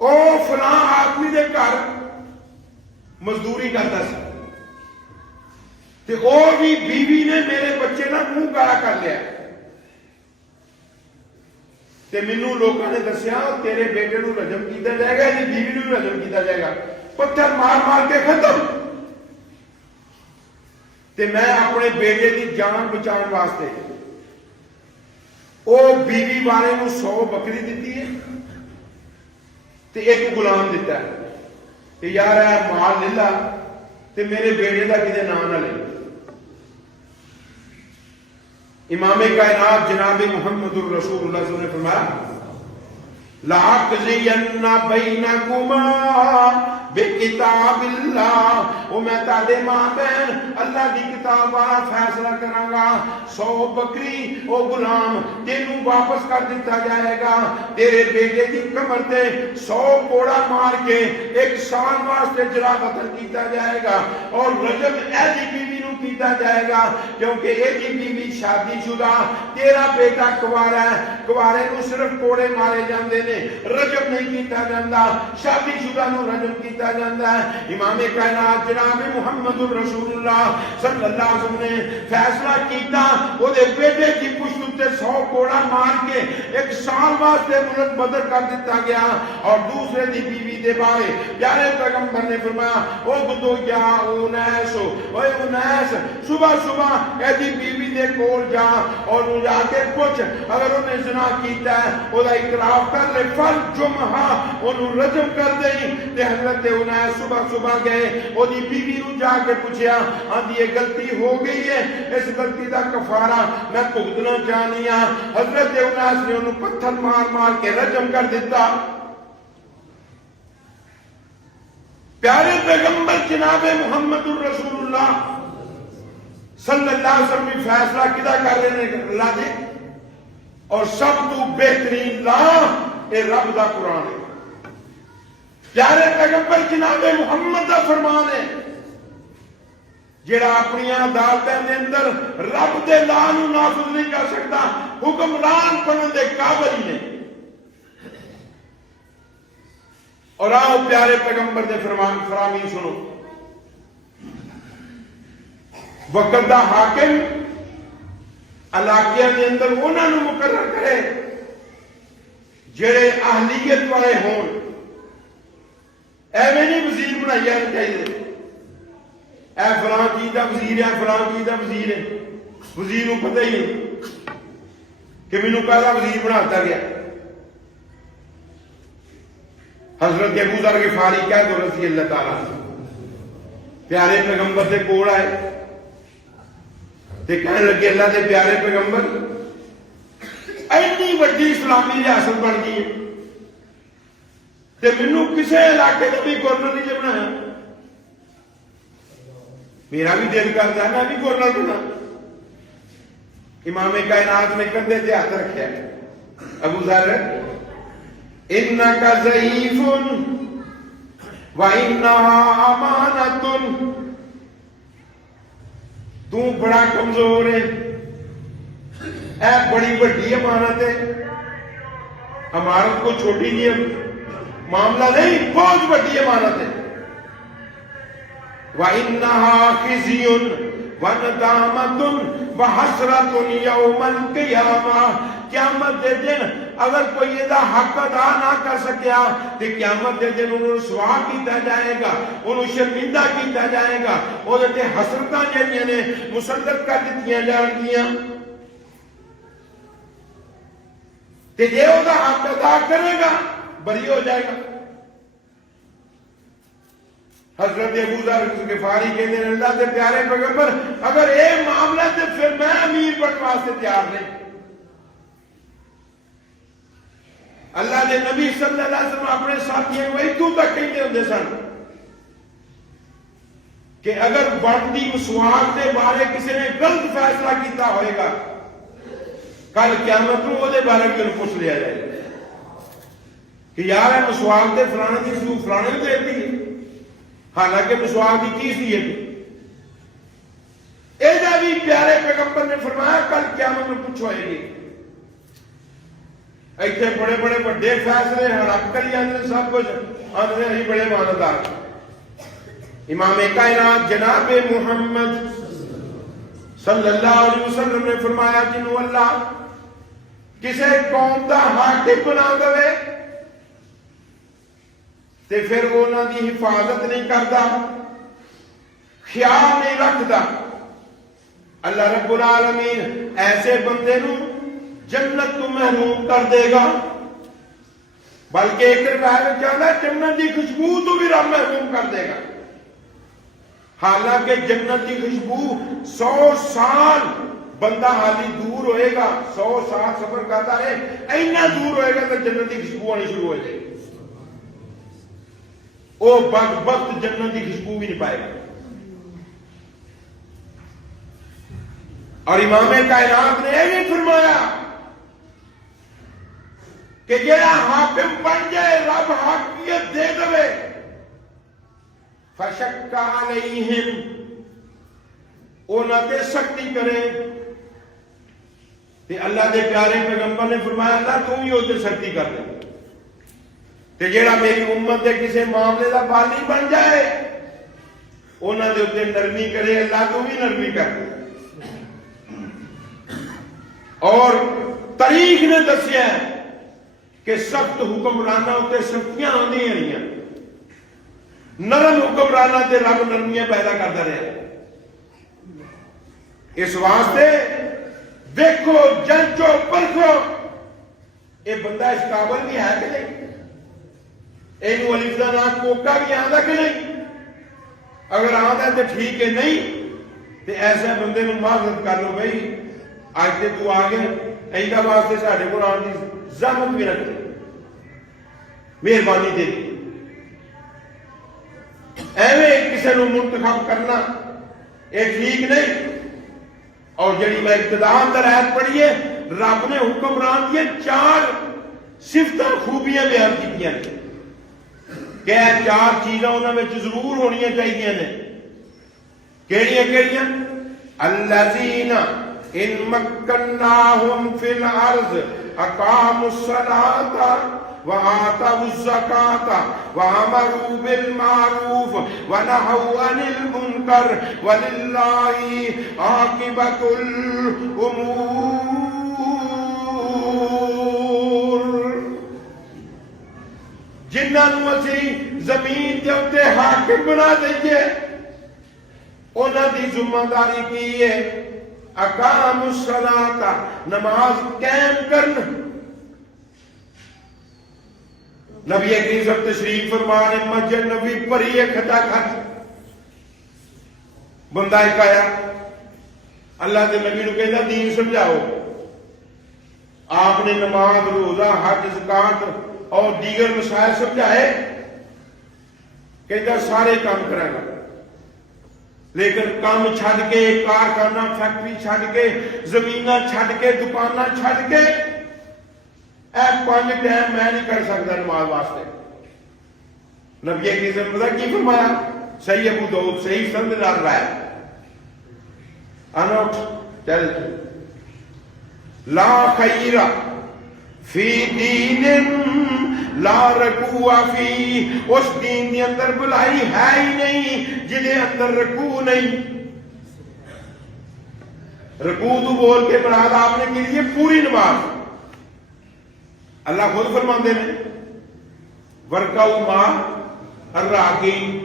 او فلاں آدمی دے گھر مزدوری کرتا سی تے او بھی بیوی نے میرے بچے نہ منہ کالا کر لیا تے مینوں لوگوں نے دسیا تیرے بیٹے نو رجم کیتا جائے گا جی بیوی نو رجم کیتا جائے گا. پتھر مار مار کے ختم. تے میں اپنے بیٹے کی جان بچان واسطے او بیوی والے نو 100 بکری دیتی ہے تے ایک غلام دیتا ہے کہ یار اے مال لے لا تے میرے بیٹے کا کدے نام نہ لے. امام کائنات جناب محمد الرسول اللہ صلی اللہ علیہ وسلم نے فرمایا لَأَقْضِيَنَّ بَيْنَكُمَا بِكِتَابِ اللَّهِ وہ میں تاڑے ماں بہن اللہ کی کتاب والا فیصلہ کراں گا. 100 بکری او غلام تینوں واپس کر دیتا جائے گا. تیرے بیٹے کی کمر تے 100 کوڑا مار کے 1 سال واسطے جلا وطن کیتا جائے گا اور رجم ایسی بیوی نو کیتا جائے گا کیونکہ ایسی بیوی شادی شدہ تیرا بیٹا کوارا ہے. کوارے نو صرف کوڑے مارے جاندے نے رجم نہیں کیتا جاندا. شادی شدہ نو رجم کیتا جاندا ہے. امام کائنات جناب محمد الرسول اللہ صلی اللہ علیہ وسلم نے فیصلہ کیتا وہ دے بیٹے کی پشت تے 100 کوڑا مار کے 1 سال واسطے ملک بدر کر دیتا گیا. اور دوسرے دی بیوی دے بارے پیارے پیغمبر نے فرمایا او بدو یا انیس اوے انیس صبح صبح اے دی بیوی دے کول جا اور وہ جا کے پوچھ اگر انہیں زنا کیتا ہے او دا اقرار کر لے فل جمعہ انہوں رجم کر دیں. تے حضرت انیس صبح صبح گئے او دی بیوی نو جا کے پوچھیا آندی یہ غلطی ہو گئی ہے اس غلطی دا کفارہ میں بھگتنا چاہنی ہاں. حضرت انیس نے انہوں پتھر مار مار کے رجم کر دیتا. پیارے پیغمبر جناب محمد الرسول اللہ صلی اللہ علیہ وسلم فیصلہ کدا کر رہے ہیں اللہ دے اور سب تو بہترین لا اے رب دا قرآن ہے. پیارے پیغمبر جناب محمد دا فرمان ہے جڑا اپنی عدالتوں کے اندر رب دے لا نو نافذ نہیں کر سکتا حکمران بننے دے قابل ہی نہیں. اور آؤ پیارے پیغمبر دے فرامین سنو. وقت دا حاکم علاقے کے اندر انہوں نے مقرر کرے جڑے اہلیت والے ہون. ایویں نہیں وزیر بنائی جانا چاہیے اے فلاں چیز کا وزیر ہے فلاں چیز کا وزیر ہے. وزیر کو پتہ ہی نہیں کہ مینوں پہلا وزیر بناتا گیا. حضرت ابو ذر غفاری کہہ دو رضی اللہ تعالیٰ پیارے پیغمبر سے کول آئے تے کہنے لگے اللہ دے پیارے پیغمبر اینی وڈی اسلامی ریاست بن گئی تے مینوں کسے علاقے کا بھی گورنر نہیں بنایا. میرا بھی دل کرتا ہے میں بھی گورنر بنا. امام کائنات نے کندھے تے ہاتھ رکھا ابو ذر انکا ضعیف وانہا امانت تو بڑا کمزور ہے اے بڑی بڑی امانت ہے. امانت کو چھوٹی نہیں معاملہ نہیں بہت بڑی امانت ہے. وانہا خزی وندامت وحسرت یوم القیامہ، قیامت دے دن اگر کوئی یہ حق ادا نہ کر سکیا تو قیامت دے دن انہوں سوا کیتا جائے گا، انہوں شرمندہ کیتا جائے گا، وہ دے حسرتاں جڑیاں نے مسلط کر دتیاں جان گیاں۔ تے جے وہ حق ادا کرے گا بری ہو جائے گا۔ حضرت ابو ذر غفاری کہتے ہیں اللہ کے پیارے پیغمبر اگر اے معاملہ ہے تو پھر میں امیر بننے واسطے تیار نہیں۔ اللہ کے نبی صلی اللہ علیہ وسلم اپنے ساتھیوں کو اتوں تک کہتے ہوندے سن کہ اگر بڑھتی مسواک کے بارے کسی نے غلط فیصلہ کیتا ہوئے گا کل قیامت میں وہ بارے بھی انہوں پوچھ لیا جائے گا کہ یار ہے مسواک دے فلانے کی سو فلانے کو دے دی، حالانکہ مسواک کی کی سی ہے۔ یہ بھی پیارے پیغمبر نے فرمایا کل قیامت میں پوچھو گی۔ ایتھے بڑے بڑے بڑے فیصلے ہڑپ کری جاندے سب کچھ آندے ہیں بڑے ماندار۔ امام کائنات جناب محمد صلی اللہ علیہ وسلم نے فرمایا جنہوں اللہ کسی قوم دا حاکم بنا دے تے پھر انہاں دی حفاظت نہیں کرتا، خیال نہیں رکھتا، اللہ رب العالمین ایسے بندے نو جنت تو محروم کر دے گا، بلکہ ایک روایت چاہتا ہے جنت کی خوشبو تو بھی رب محروم کر دے گا۔ حالانکہ جنت کی خوشبو 100 سال بندہ حالی دور ہوئے گا، 100 سال سفر کرتا رہے اینا دور ہوئے گا تو جنت کی خوشبو آنی شروع ہو جائے گی، وہ بدبخت جنت کی خوشبو بھی نہیں پائے گا۔ اور امام کائنات نے یہ نہیں فرمایا کہ جڑا حاکم بن جائے رب حاکمیت دے دے فشق علیہم انہاں تے سختی کرے، تے اللہ دے پیارے پیغمبر نے فرمایا اللہ تم ہی ادھر سختی کر دے، تے جڑا میری امت دے کسے معاملے دا بالی بن جائے انہاں دے اوتے نرمی کرے، اللہ تو بھی نرمی کر دے۔ اور تاریخ نے دسیا ہے کہ سخت حکمرانہ تے سختیاں آندیاں رہیاں، نرم حکمرانہ تے رب نرمیاں پیدا کرتا رہا۔ اس واسطے دیکھو جنچو پرکھو یہ بندہ اس قابل بھی ہے کہ نہیں، اینو الف دا نام کوکا بھی آندا کہ نہیں، اگر آندا تو ٹھیک ہے، نہیں تو ایسے بندے نو معذرت کر لو بھائی آج تے تو آ گئے ایندا واسطے ساڈے کول آن دی زحمت بھی رکھ مہربانی دے دی۔ ایویں کسی نو منتخب کرنا یہ ٹھیک نہیں۔ اور جڑی میں ابتدا اندر آیت پڑھی ہے رب نے حکمران کی 4 صفتاں خوبیاں بیان کیتیاں کہ 4 چیزاں انہاں وچ ضرور ہونیاں چاہیے نے۔ کیڑیاں کیڑیاں؟ الذین ان مکناہم فی الارض اقاموا الصلاۃ وآتوا الزکاۃ وامروا بالمعروف ونہوا عن المنکر وللہ عاقبۃ الامور۔ جنہاں نوں اسی زمین دے اوتے حاکم بنا دئیے انہاں دی ذمہ داری کی ہے اقاموا الصلاۃ نماز قائم کرنا۔ نبی کریم صلی اللہ علیہ وسلم تشریف فرمانے مسجد نبی پری کھٹا کھٹ بندہ ایک آیا اللہ کے نبی نو کہنا دین سمجھاؤ۔ آپ نے نماز روزہ حج زکات اور دیگر مسائل سمجھائے، کہتا سارے کام کرے گا لیکن کام چھڈ کے کارخانہ فیکٹری چھڈ کے زمیناں چھڈ کے دکاناں چھڈ کے 5 ٹائم میں نہیں کر سکتا نماز واسطے۔ نبی کی پتہ کی فرمایا؟ صحیح ابو داؤد صحیح سند نال رہا انوٹ چل لا خیر فی دین لا رکوع فی، اس دین کے اندر بھلائی ہے ہی نہیں جہدے اندر رکوع نہیں۔ رکوع تو بول کے مراد آپ نے کی لیے پوری نماز. اللہ خود فرماندے نے ورکعوا مع الراکعین.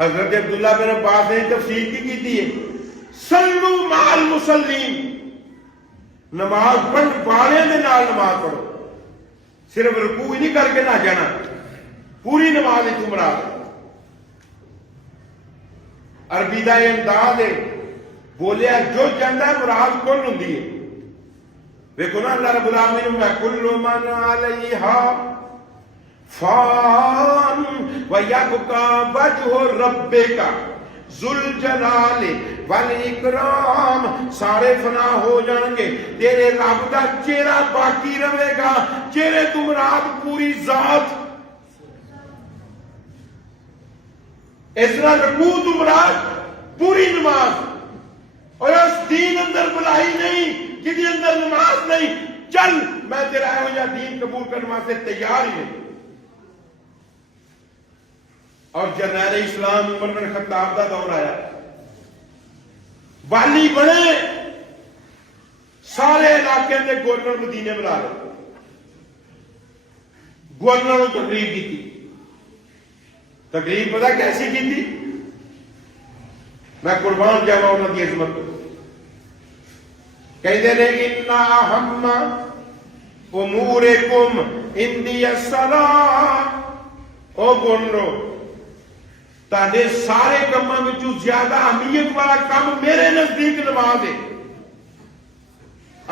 حضرت عبداللہ بن عباس نے تفسیر کی ہے صلوا مع المصلین. نماز پڑھن والے دے نال نماز پڑھو. صرف رکوع ہی نہیں کر کے نہ جانا, پوری نماز تو مراد. عربی دا یہ انداز ہے بولیا جو جانا مراد کل ہوں. دیکھو نا اللہ رب العالمین میں کل من علیہا فان ویبقی وجہ ربک ذو الجلال والاکرام. سارے فنا ہو جان گے, تیرے رب دا چہرہ باقی رہے گا. چہرے تو مراد پوری ذات. اس طرح رکوع تو مراد پوری نماز. اور اس دین اندر بلائی نہیں جدی اندر نماز نہیں. چل میں تیرا ہو یا دین قبول کرنے واسطے تیار ہی نہیں. اور جرنیل اسلام عمر بن خطاب دا دور آیا, والی بنے, سارے علاقے میں گورنر مدینے بلا لے. گورنر نے تقریر کی تھی. تقریر پتا کیسی کی تھی؟ میں قربان جاوا انہوں کی عظمت کو. کہتے ہیں ان اہم امورکم عندی الصلاۃ. او گورنرو, تاڈے سارے کاماں وچوں زیادہ اہمیت والا کام میرے نزدیک نماز ہے.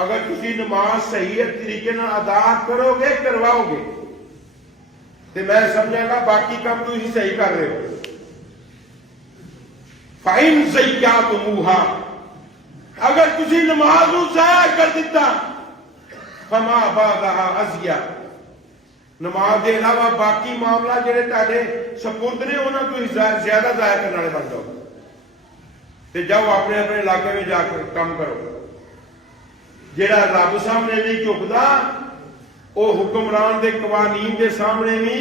اگر تسی نماز صحیح طریقے نال ادا کرو گے, کرواؤ گے, تو میں سمجھا گا باقی کام تو ہی صحیح کر رہے ہو. فَإِن زَيَّعْتُمُوهَا, اگر تسی نماز نو ضائع کر دیتا, فَمَا بَعْدَهَا أَزْيَا, نماز دے علاوہ باقی معاملہ جڑے تہاڈے سپرد نے انہاں تو زیادہ ضائع کرنے والے بن جاؤ. تے جاؤ اپنے اپنے علاقے میں جا کر کام کرو. جڑا رب سامنے نہیں جھکدا وہ حکمران دے قوانین دے سامنے بھی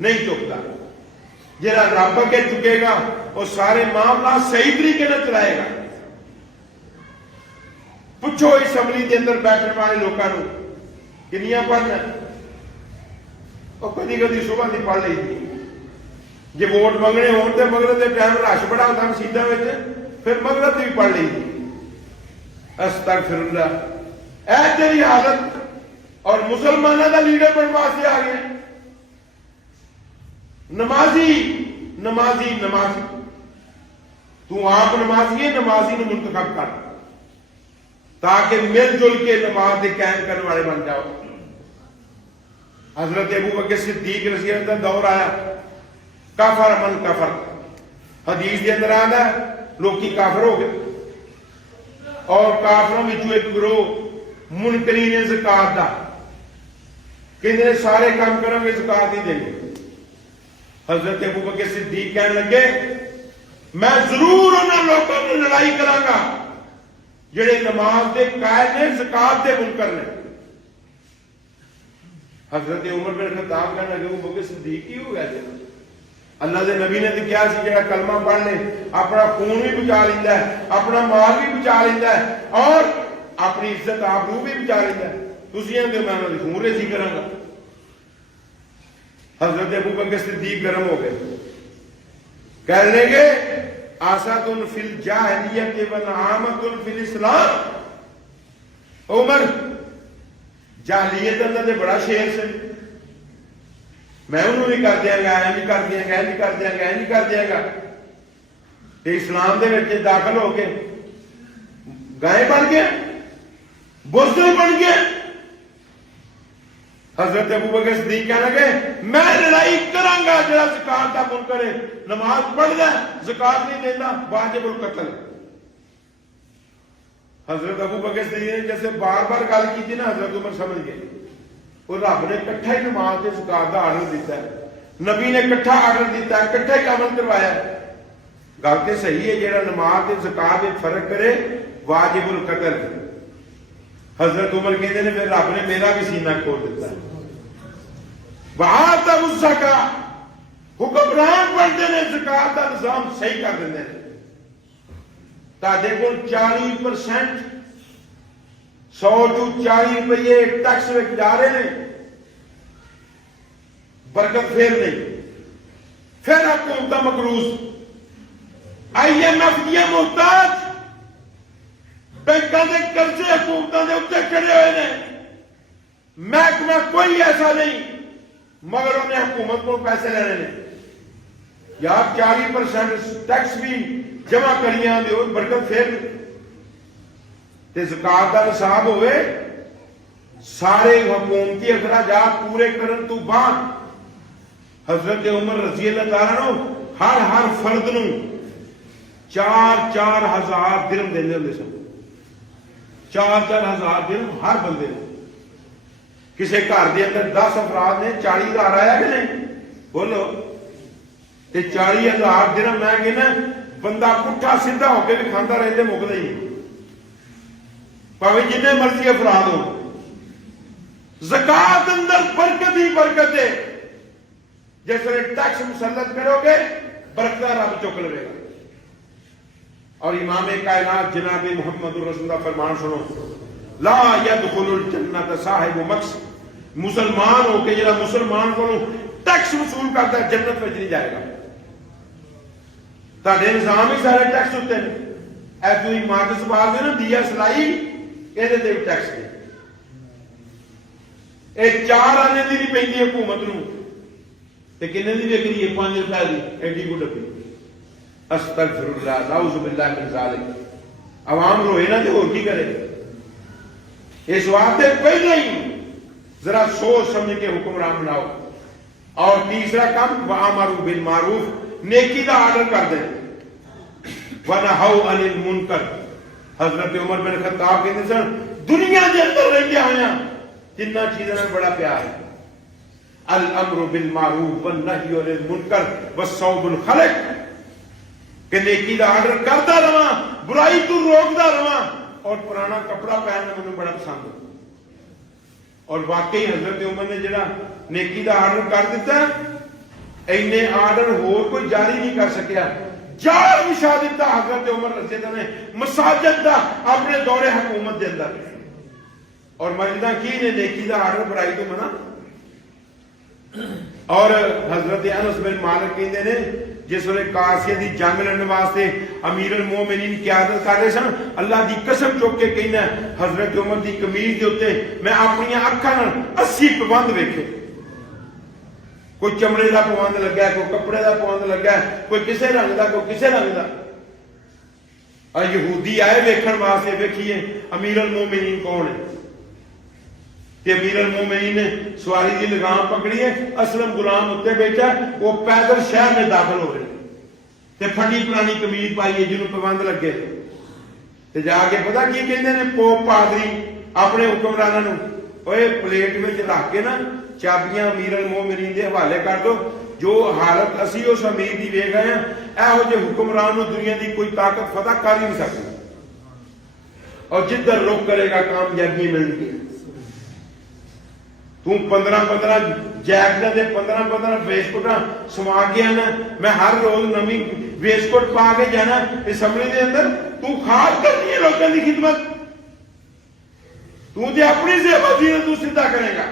نہیں جھکدا. جڑا رب اگے جھکے گا وہ سارے معاملہ صحیح طریقے سے چلائے گا. پوچھو اسمبلی کے اندر بیٹھنے والے لوگوں کنیاں پڑھنا, وہ کدی کدی صبح کی پڑھ لی تھی. جی ووٹ منگنے ہون تو مغرب کے ٹائم رش بڑا ہوتا مسیتوں میں, پھر مغرب کی بھی پڑھ لی تھی. استغفر اللہ. اے تیری حالت, اور مسلمانوں کا لیڈر بننے واسطے آ گیا. نمازی نمازی نمازی, تو آپ نمازی ہے, نمازی نو منتخب کر تاکہ مل جل کے نماز دے قائم کرنے والے بن جاؤ. حضرت ابو بکر صدیق رضی اللہ عنہ دور آیا, کافر من کفر. حدیث کے اندر آتا ہے لوگ کی کافر ہو گئے, اور کافروں میں جو ایک گروہ منکرین زکات دا کہ سارے کام کریں گے زکات نہیں دیں گے. حضرت ابو بکر صدیق کہنے لگے میں ضرور انہوں لوگوں کو لڑائی کراں گا جڑے نماز دے قائل نے, زکات دے منکر نے. حضرت عمر بن خطاب کہنے لگے ابو بکر صدیق کی ہو گیا جی, اللہ دے نبی نے تو کیا سی جڑا کلمہ پڑھ لے اپنا خون بھی بچا لیتا ہے, اپنا مال بھی بچا لیتا ہے, اور اپنی عزت آبرو بھی بچا لیتا ہے. تسی آندے میں انہاں دی خون ریزی کراں گا. حضرت ابو بکر صدیق گرم ہو گئے, کہنے لگے آسات فی الجاہلیت و نعامت فی الاسلام. عمر جاہلیت اندر تے بڑا شیر سے, میں انہوں بھی کر دیا گا, نہیں کر دیا گا, نہیں کر دیا گا, نہیں کر دیا گا. کہ اسلام دے وچ داخل ہو کے گائے بن گیا, بزدل بن گیا. حضرت ابو بکر صدیق کہنے لگے میں لڑائی کراں گا جڑا زکات دا منکر ہے, نماز پڑھدا زکات نہیں دینا, واجب القتل. حضرت ابو بکر صدیق نے جیسے بار بار گل کی تھی نا, حضرت عمر سمجھ گئے وہ رب نے کٹھا ہی نماز کے زکات دا آرڈر دیتا ہے, نبی نے کٹھا آرڈر دیتا ہے, کٹھا ہی عمل کروایا. گل تو صحیح ہے, جڑا نماز کے زکات میں فرق کرے واجب القتل. حضرت عمر کہتے ہیں پھر رب نے میرا بھی سینہ کھول دیتا ہے. وہاں تک اس کا حکمران بنتے ہیں, زکات کا نظام صحیح کر دیتے ہیں. ਤੁਹਾਡੇ ਕੋਲ 40% 100 ਤੋਂ 40 ਰੁਪਏ ਟੈਕਸ ਵਿੱਚ ਜਾ ਰਹੇ ਨੇ, ਬਰਕਤ ਫੇਰ ਨਹੀਂ। ਫਿਰ ਹਕੂਮਤਾਂ ਮਕਰੂਜ਼, IMF ਦੀਆਂ ਮੁਹਤਾਜ, ਬੈਂਕਾਂ ਦੇ ਕਰਜ਼ੇ ਹਕੂਮਤਾਂ ਦੇ ਉੱਤੇ ਚੜੇ ਹੋਏ ਨੇ। ਮਹਿਕਮਾ ਕੋਈ ਐਸਾ ਨਹੀਂ ਮਗਰ ਉਹਨੇ ਹਕੂਮਤ ਕੋਲ ਪੈਸੇ ਲੈਣੇ ਨੇ। ਯਾਰ 40% ਟੈਕਸ ਵੀ ਜਮਾ ਕਰੀਆਂ ਦਿਓ, ਬਰਕਤ ਫੇਰ ਤੇ ਜ਼ਕਾਤ ਦਾ ਨਿਸਾਬ ਹੋਵੇ। ਸਾਰੇ ਹਕੂਮਤੀ ਅਖਰਾਜਾਤ ਪੂਰੇ ਕਰਨ ਤੋਂ ਬਾਅਦ حضرت عمر رضی اللہ تعالیٰ نو ہر فرد نو 4-4 ہزار درہم دیندے ہوندے سن۔ 4-4 ہزار درہم ہر بندے نے۔ کسی گھر دے اندر 10 افراد نے 40 ہزار آیا کہ نہیں؟ بولو تے 40 ہزار درہم میں کہنا بندہ پٹھا سیدھا ہو کے بھی کھاندا رہندے مکدا ہی نہیں، پاویں جتنے مرضی افراد ہو۔ زکات اندر برکت ہی برکت ہے۔ جس وقت ٹیکس مسلط کرو گے برکت رب چک لے گا۔ اور امام کائنات جناب محمد رسول اللہ فرمان سنو، لا يدخل الجنت صاحب مکس، مسلمان ہو کے جڑا مسلمان کو ٹیکس وصول کرتا ہے جنت میں نہیں جائے گا۔ تاڑے نظام ہی سارے ٹیکس ہوتے ہیں۔ اے تو عمارت سوال دے نا دیا سلائی یہ دے ٹیکس دے، اے 4 آنے دی نہیں پہنی حکومت نو تے کنے دی ویکھ رہی ہے 5 روپے دی ایڈی کو ڈبی۔ استغفر اللہ، نعوذ باللہ من ذالک۔ عوام روئے نا تے ہور کی کرے؟ اس واسطے پہلے ہی ذرا سوچ سمجھ کے حکمران بناؤ۔ اور تیسرا کام وَأَمَرُوا بِالْمَعْرُوفِ، نیکی دا آرڈر کر دیں، وَنَهَوْا عَنِ الْمُنْكَرِ۔ حضرت عمر بن خطاب کہتے سن دنیا دے اندر رہندے ہویاں جنہ چیزاں نال بڑا پیار ہے، الامر بالمعروف والنہی عن المنکر والصوب الخلق، کہ نیکی دا آرڈر کرتا رہاں، برائی تو روکتا رہاں، اور پرانا کپڑا پہننا مجھے بڑا پسند ہے۔ اور واقعی حضرت عمر نے جڑا نیکی دا آرڈر کر دیتا اینے آرڈر ہور کوئی جاری نہیں کر سکیا۔ جال بچھا دیتا حضرت عمر رضی اللہ نے مساجد دا اپنے دور حکومت دے اندر۔ اور مسجداں کی نے نیکی دا آرڈر برائی تو منع۔ اور حضرت انس بن مالک کہندے نے جس ویلے قاسیہ دی جنگ لڑن واسطے امیر المومنین قیادت کر رہے سن، اللہ دی قسم چوک کے کہنا حضرت عمر دی قمیض دے اوتے میں اپنی اکھاں نال 80 پابند ویکھے۔ کوئی چمڑے دا پابند لگا ہے، کوئی کپڑے دا پابند لگا ہے، کوئی کسے رنگ دا، کوئی کسے رنگ دا۔ اور یہودی آئے ویکھن واسطے، ویکھیے امیر المومنین کون ہے؟ کہ امیر المومنین نے سواری کی لگام پکڑی ہے، اسلم غلام اتنے بیٹھا ہے، وہ پیدل شہر میں داخل ہو رہے تے پھٹی پرانی قمیض پائی ہے جنہوں پابند لگے تے جا کے پتہ کی کہندے نے پوپ پادری اپنے حکمراناں نوں اوے پلیٹ وچ رکھ کے نا چابیاں امیر المومنین دے حوالے کر دو، جو حالت اسی اس امیر دی ویکھ گئے ہیں ایہو جے حکمران نوں دنیا دی کوئی طاقت فتح کر ہی نہیں سکتی، اور جدھر رخ کرے گا کامیابی ملے گی۔ تو 15 جیکٹاں دے 15 ویسکوٹاں سما کے آنا، میں ہر روز نمی ویسکوٹ پا کے جانا اسمبلی دے اندر، تو خاص کرنی ہے لوگوں کی خدمت، تو جے اپنی زیبہ زینت تو سدھا کرے گا۔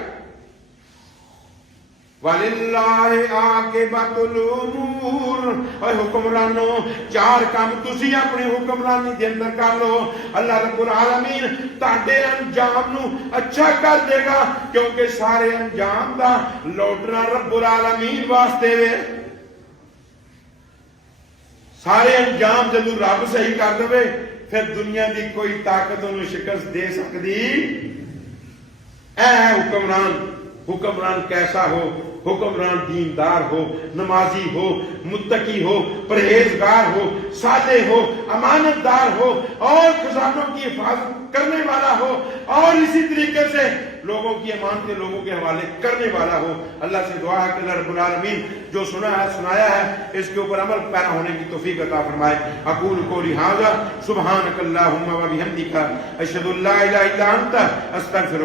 وَلِلَّهِ عَاقِبَةُ الْأُمُورِ، اور حکمرانوں 4 کام تسی اپنی حکمرانی دے اندر کر لو، اللہ رب العالمین تاڑے انجام نو اچھا کر دے گا، کیونکہ سارے انجام دا لوٹنا رب العالمین واسطے وے۔ سارے انجام جدو رب صحیح کر دے پھر دنیا دی کوئی طاقت انہوں شکست دے سکتی۔ اے حکمران کیسا ہو؟ حکمران دیندار ہو، نمازی ہو، متقی ہو، پرہیزگار ہو، صالح ہو، امانت دار ہو، اور خزانوں کی حفاظت کرنے والا ہو، اور اسی طریقے سے لوگوں کی امانتیں لوگوں کے حوالے کرنے والا ہو۔ اللہ سے دعا ہے کہ اللہ رب العالمین جو سنا ہے سنایا ہے اس کے اوپر عمل پیرا ہونے کی توفیق عطا فرمائے۔ اقول قولی ھذا سبحانک اللہم و بحمدک اشہد ان لا الہ الا انت استغفرک۔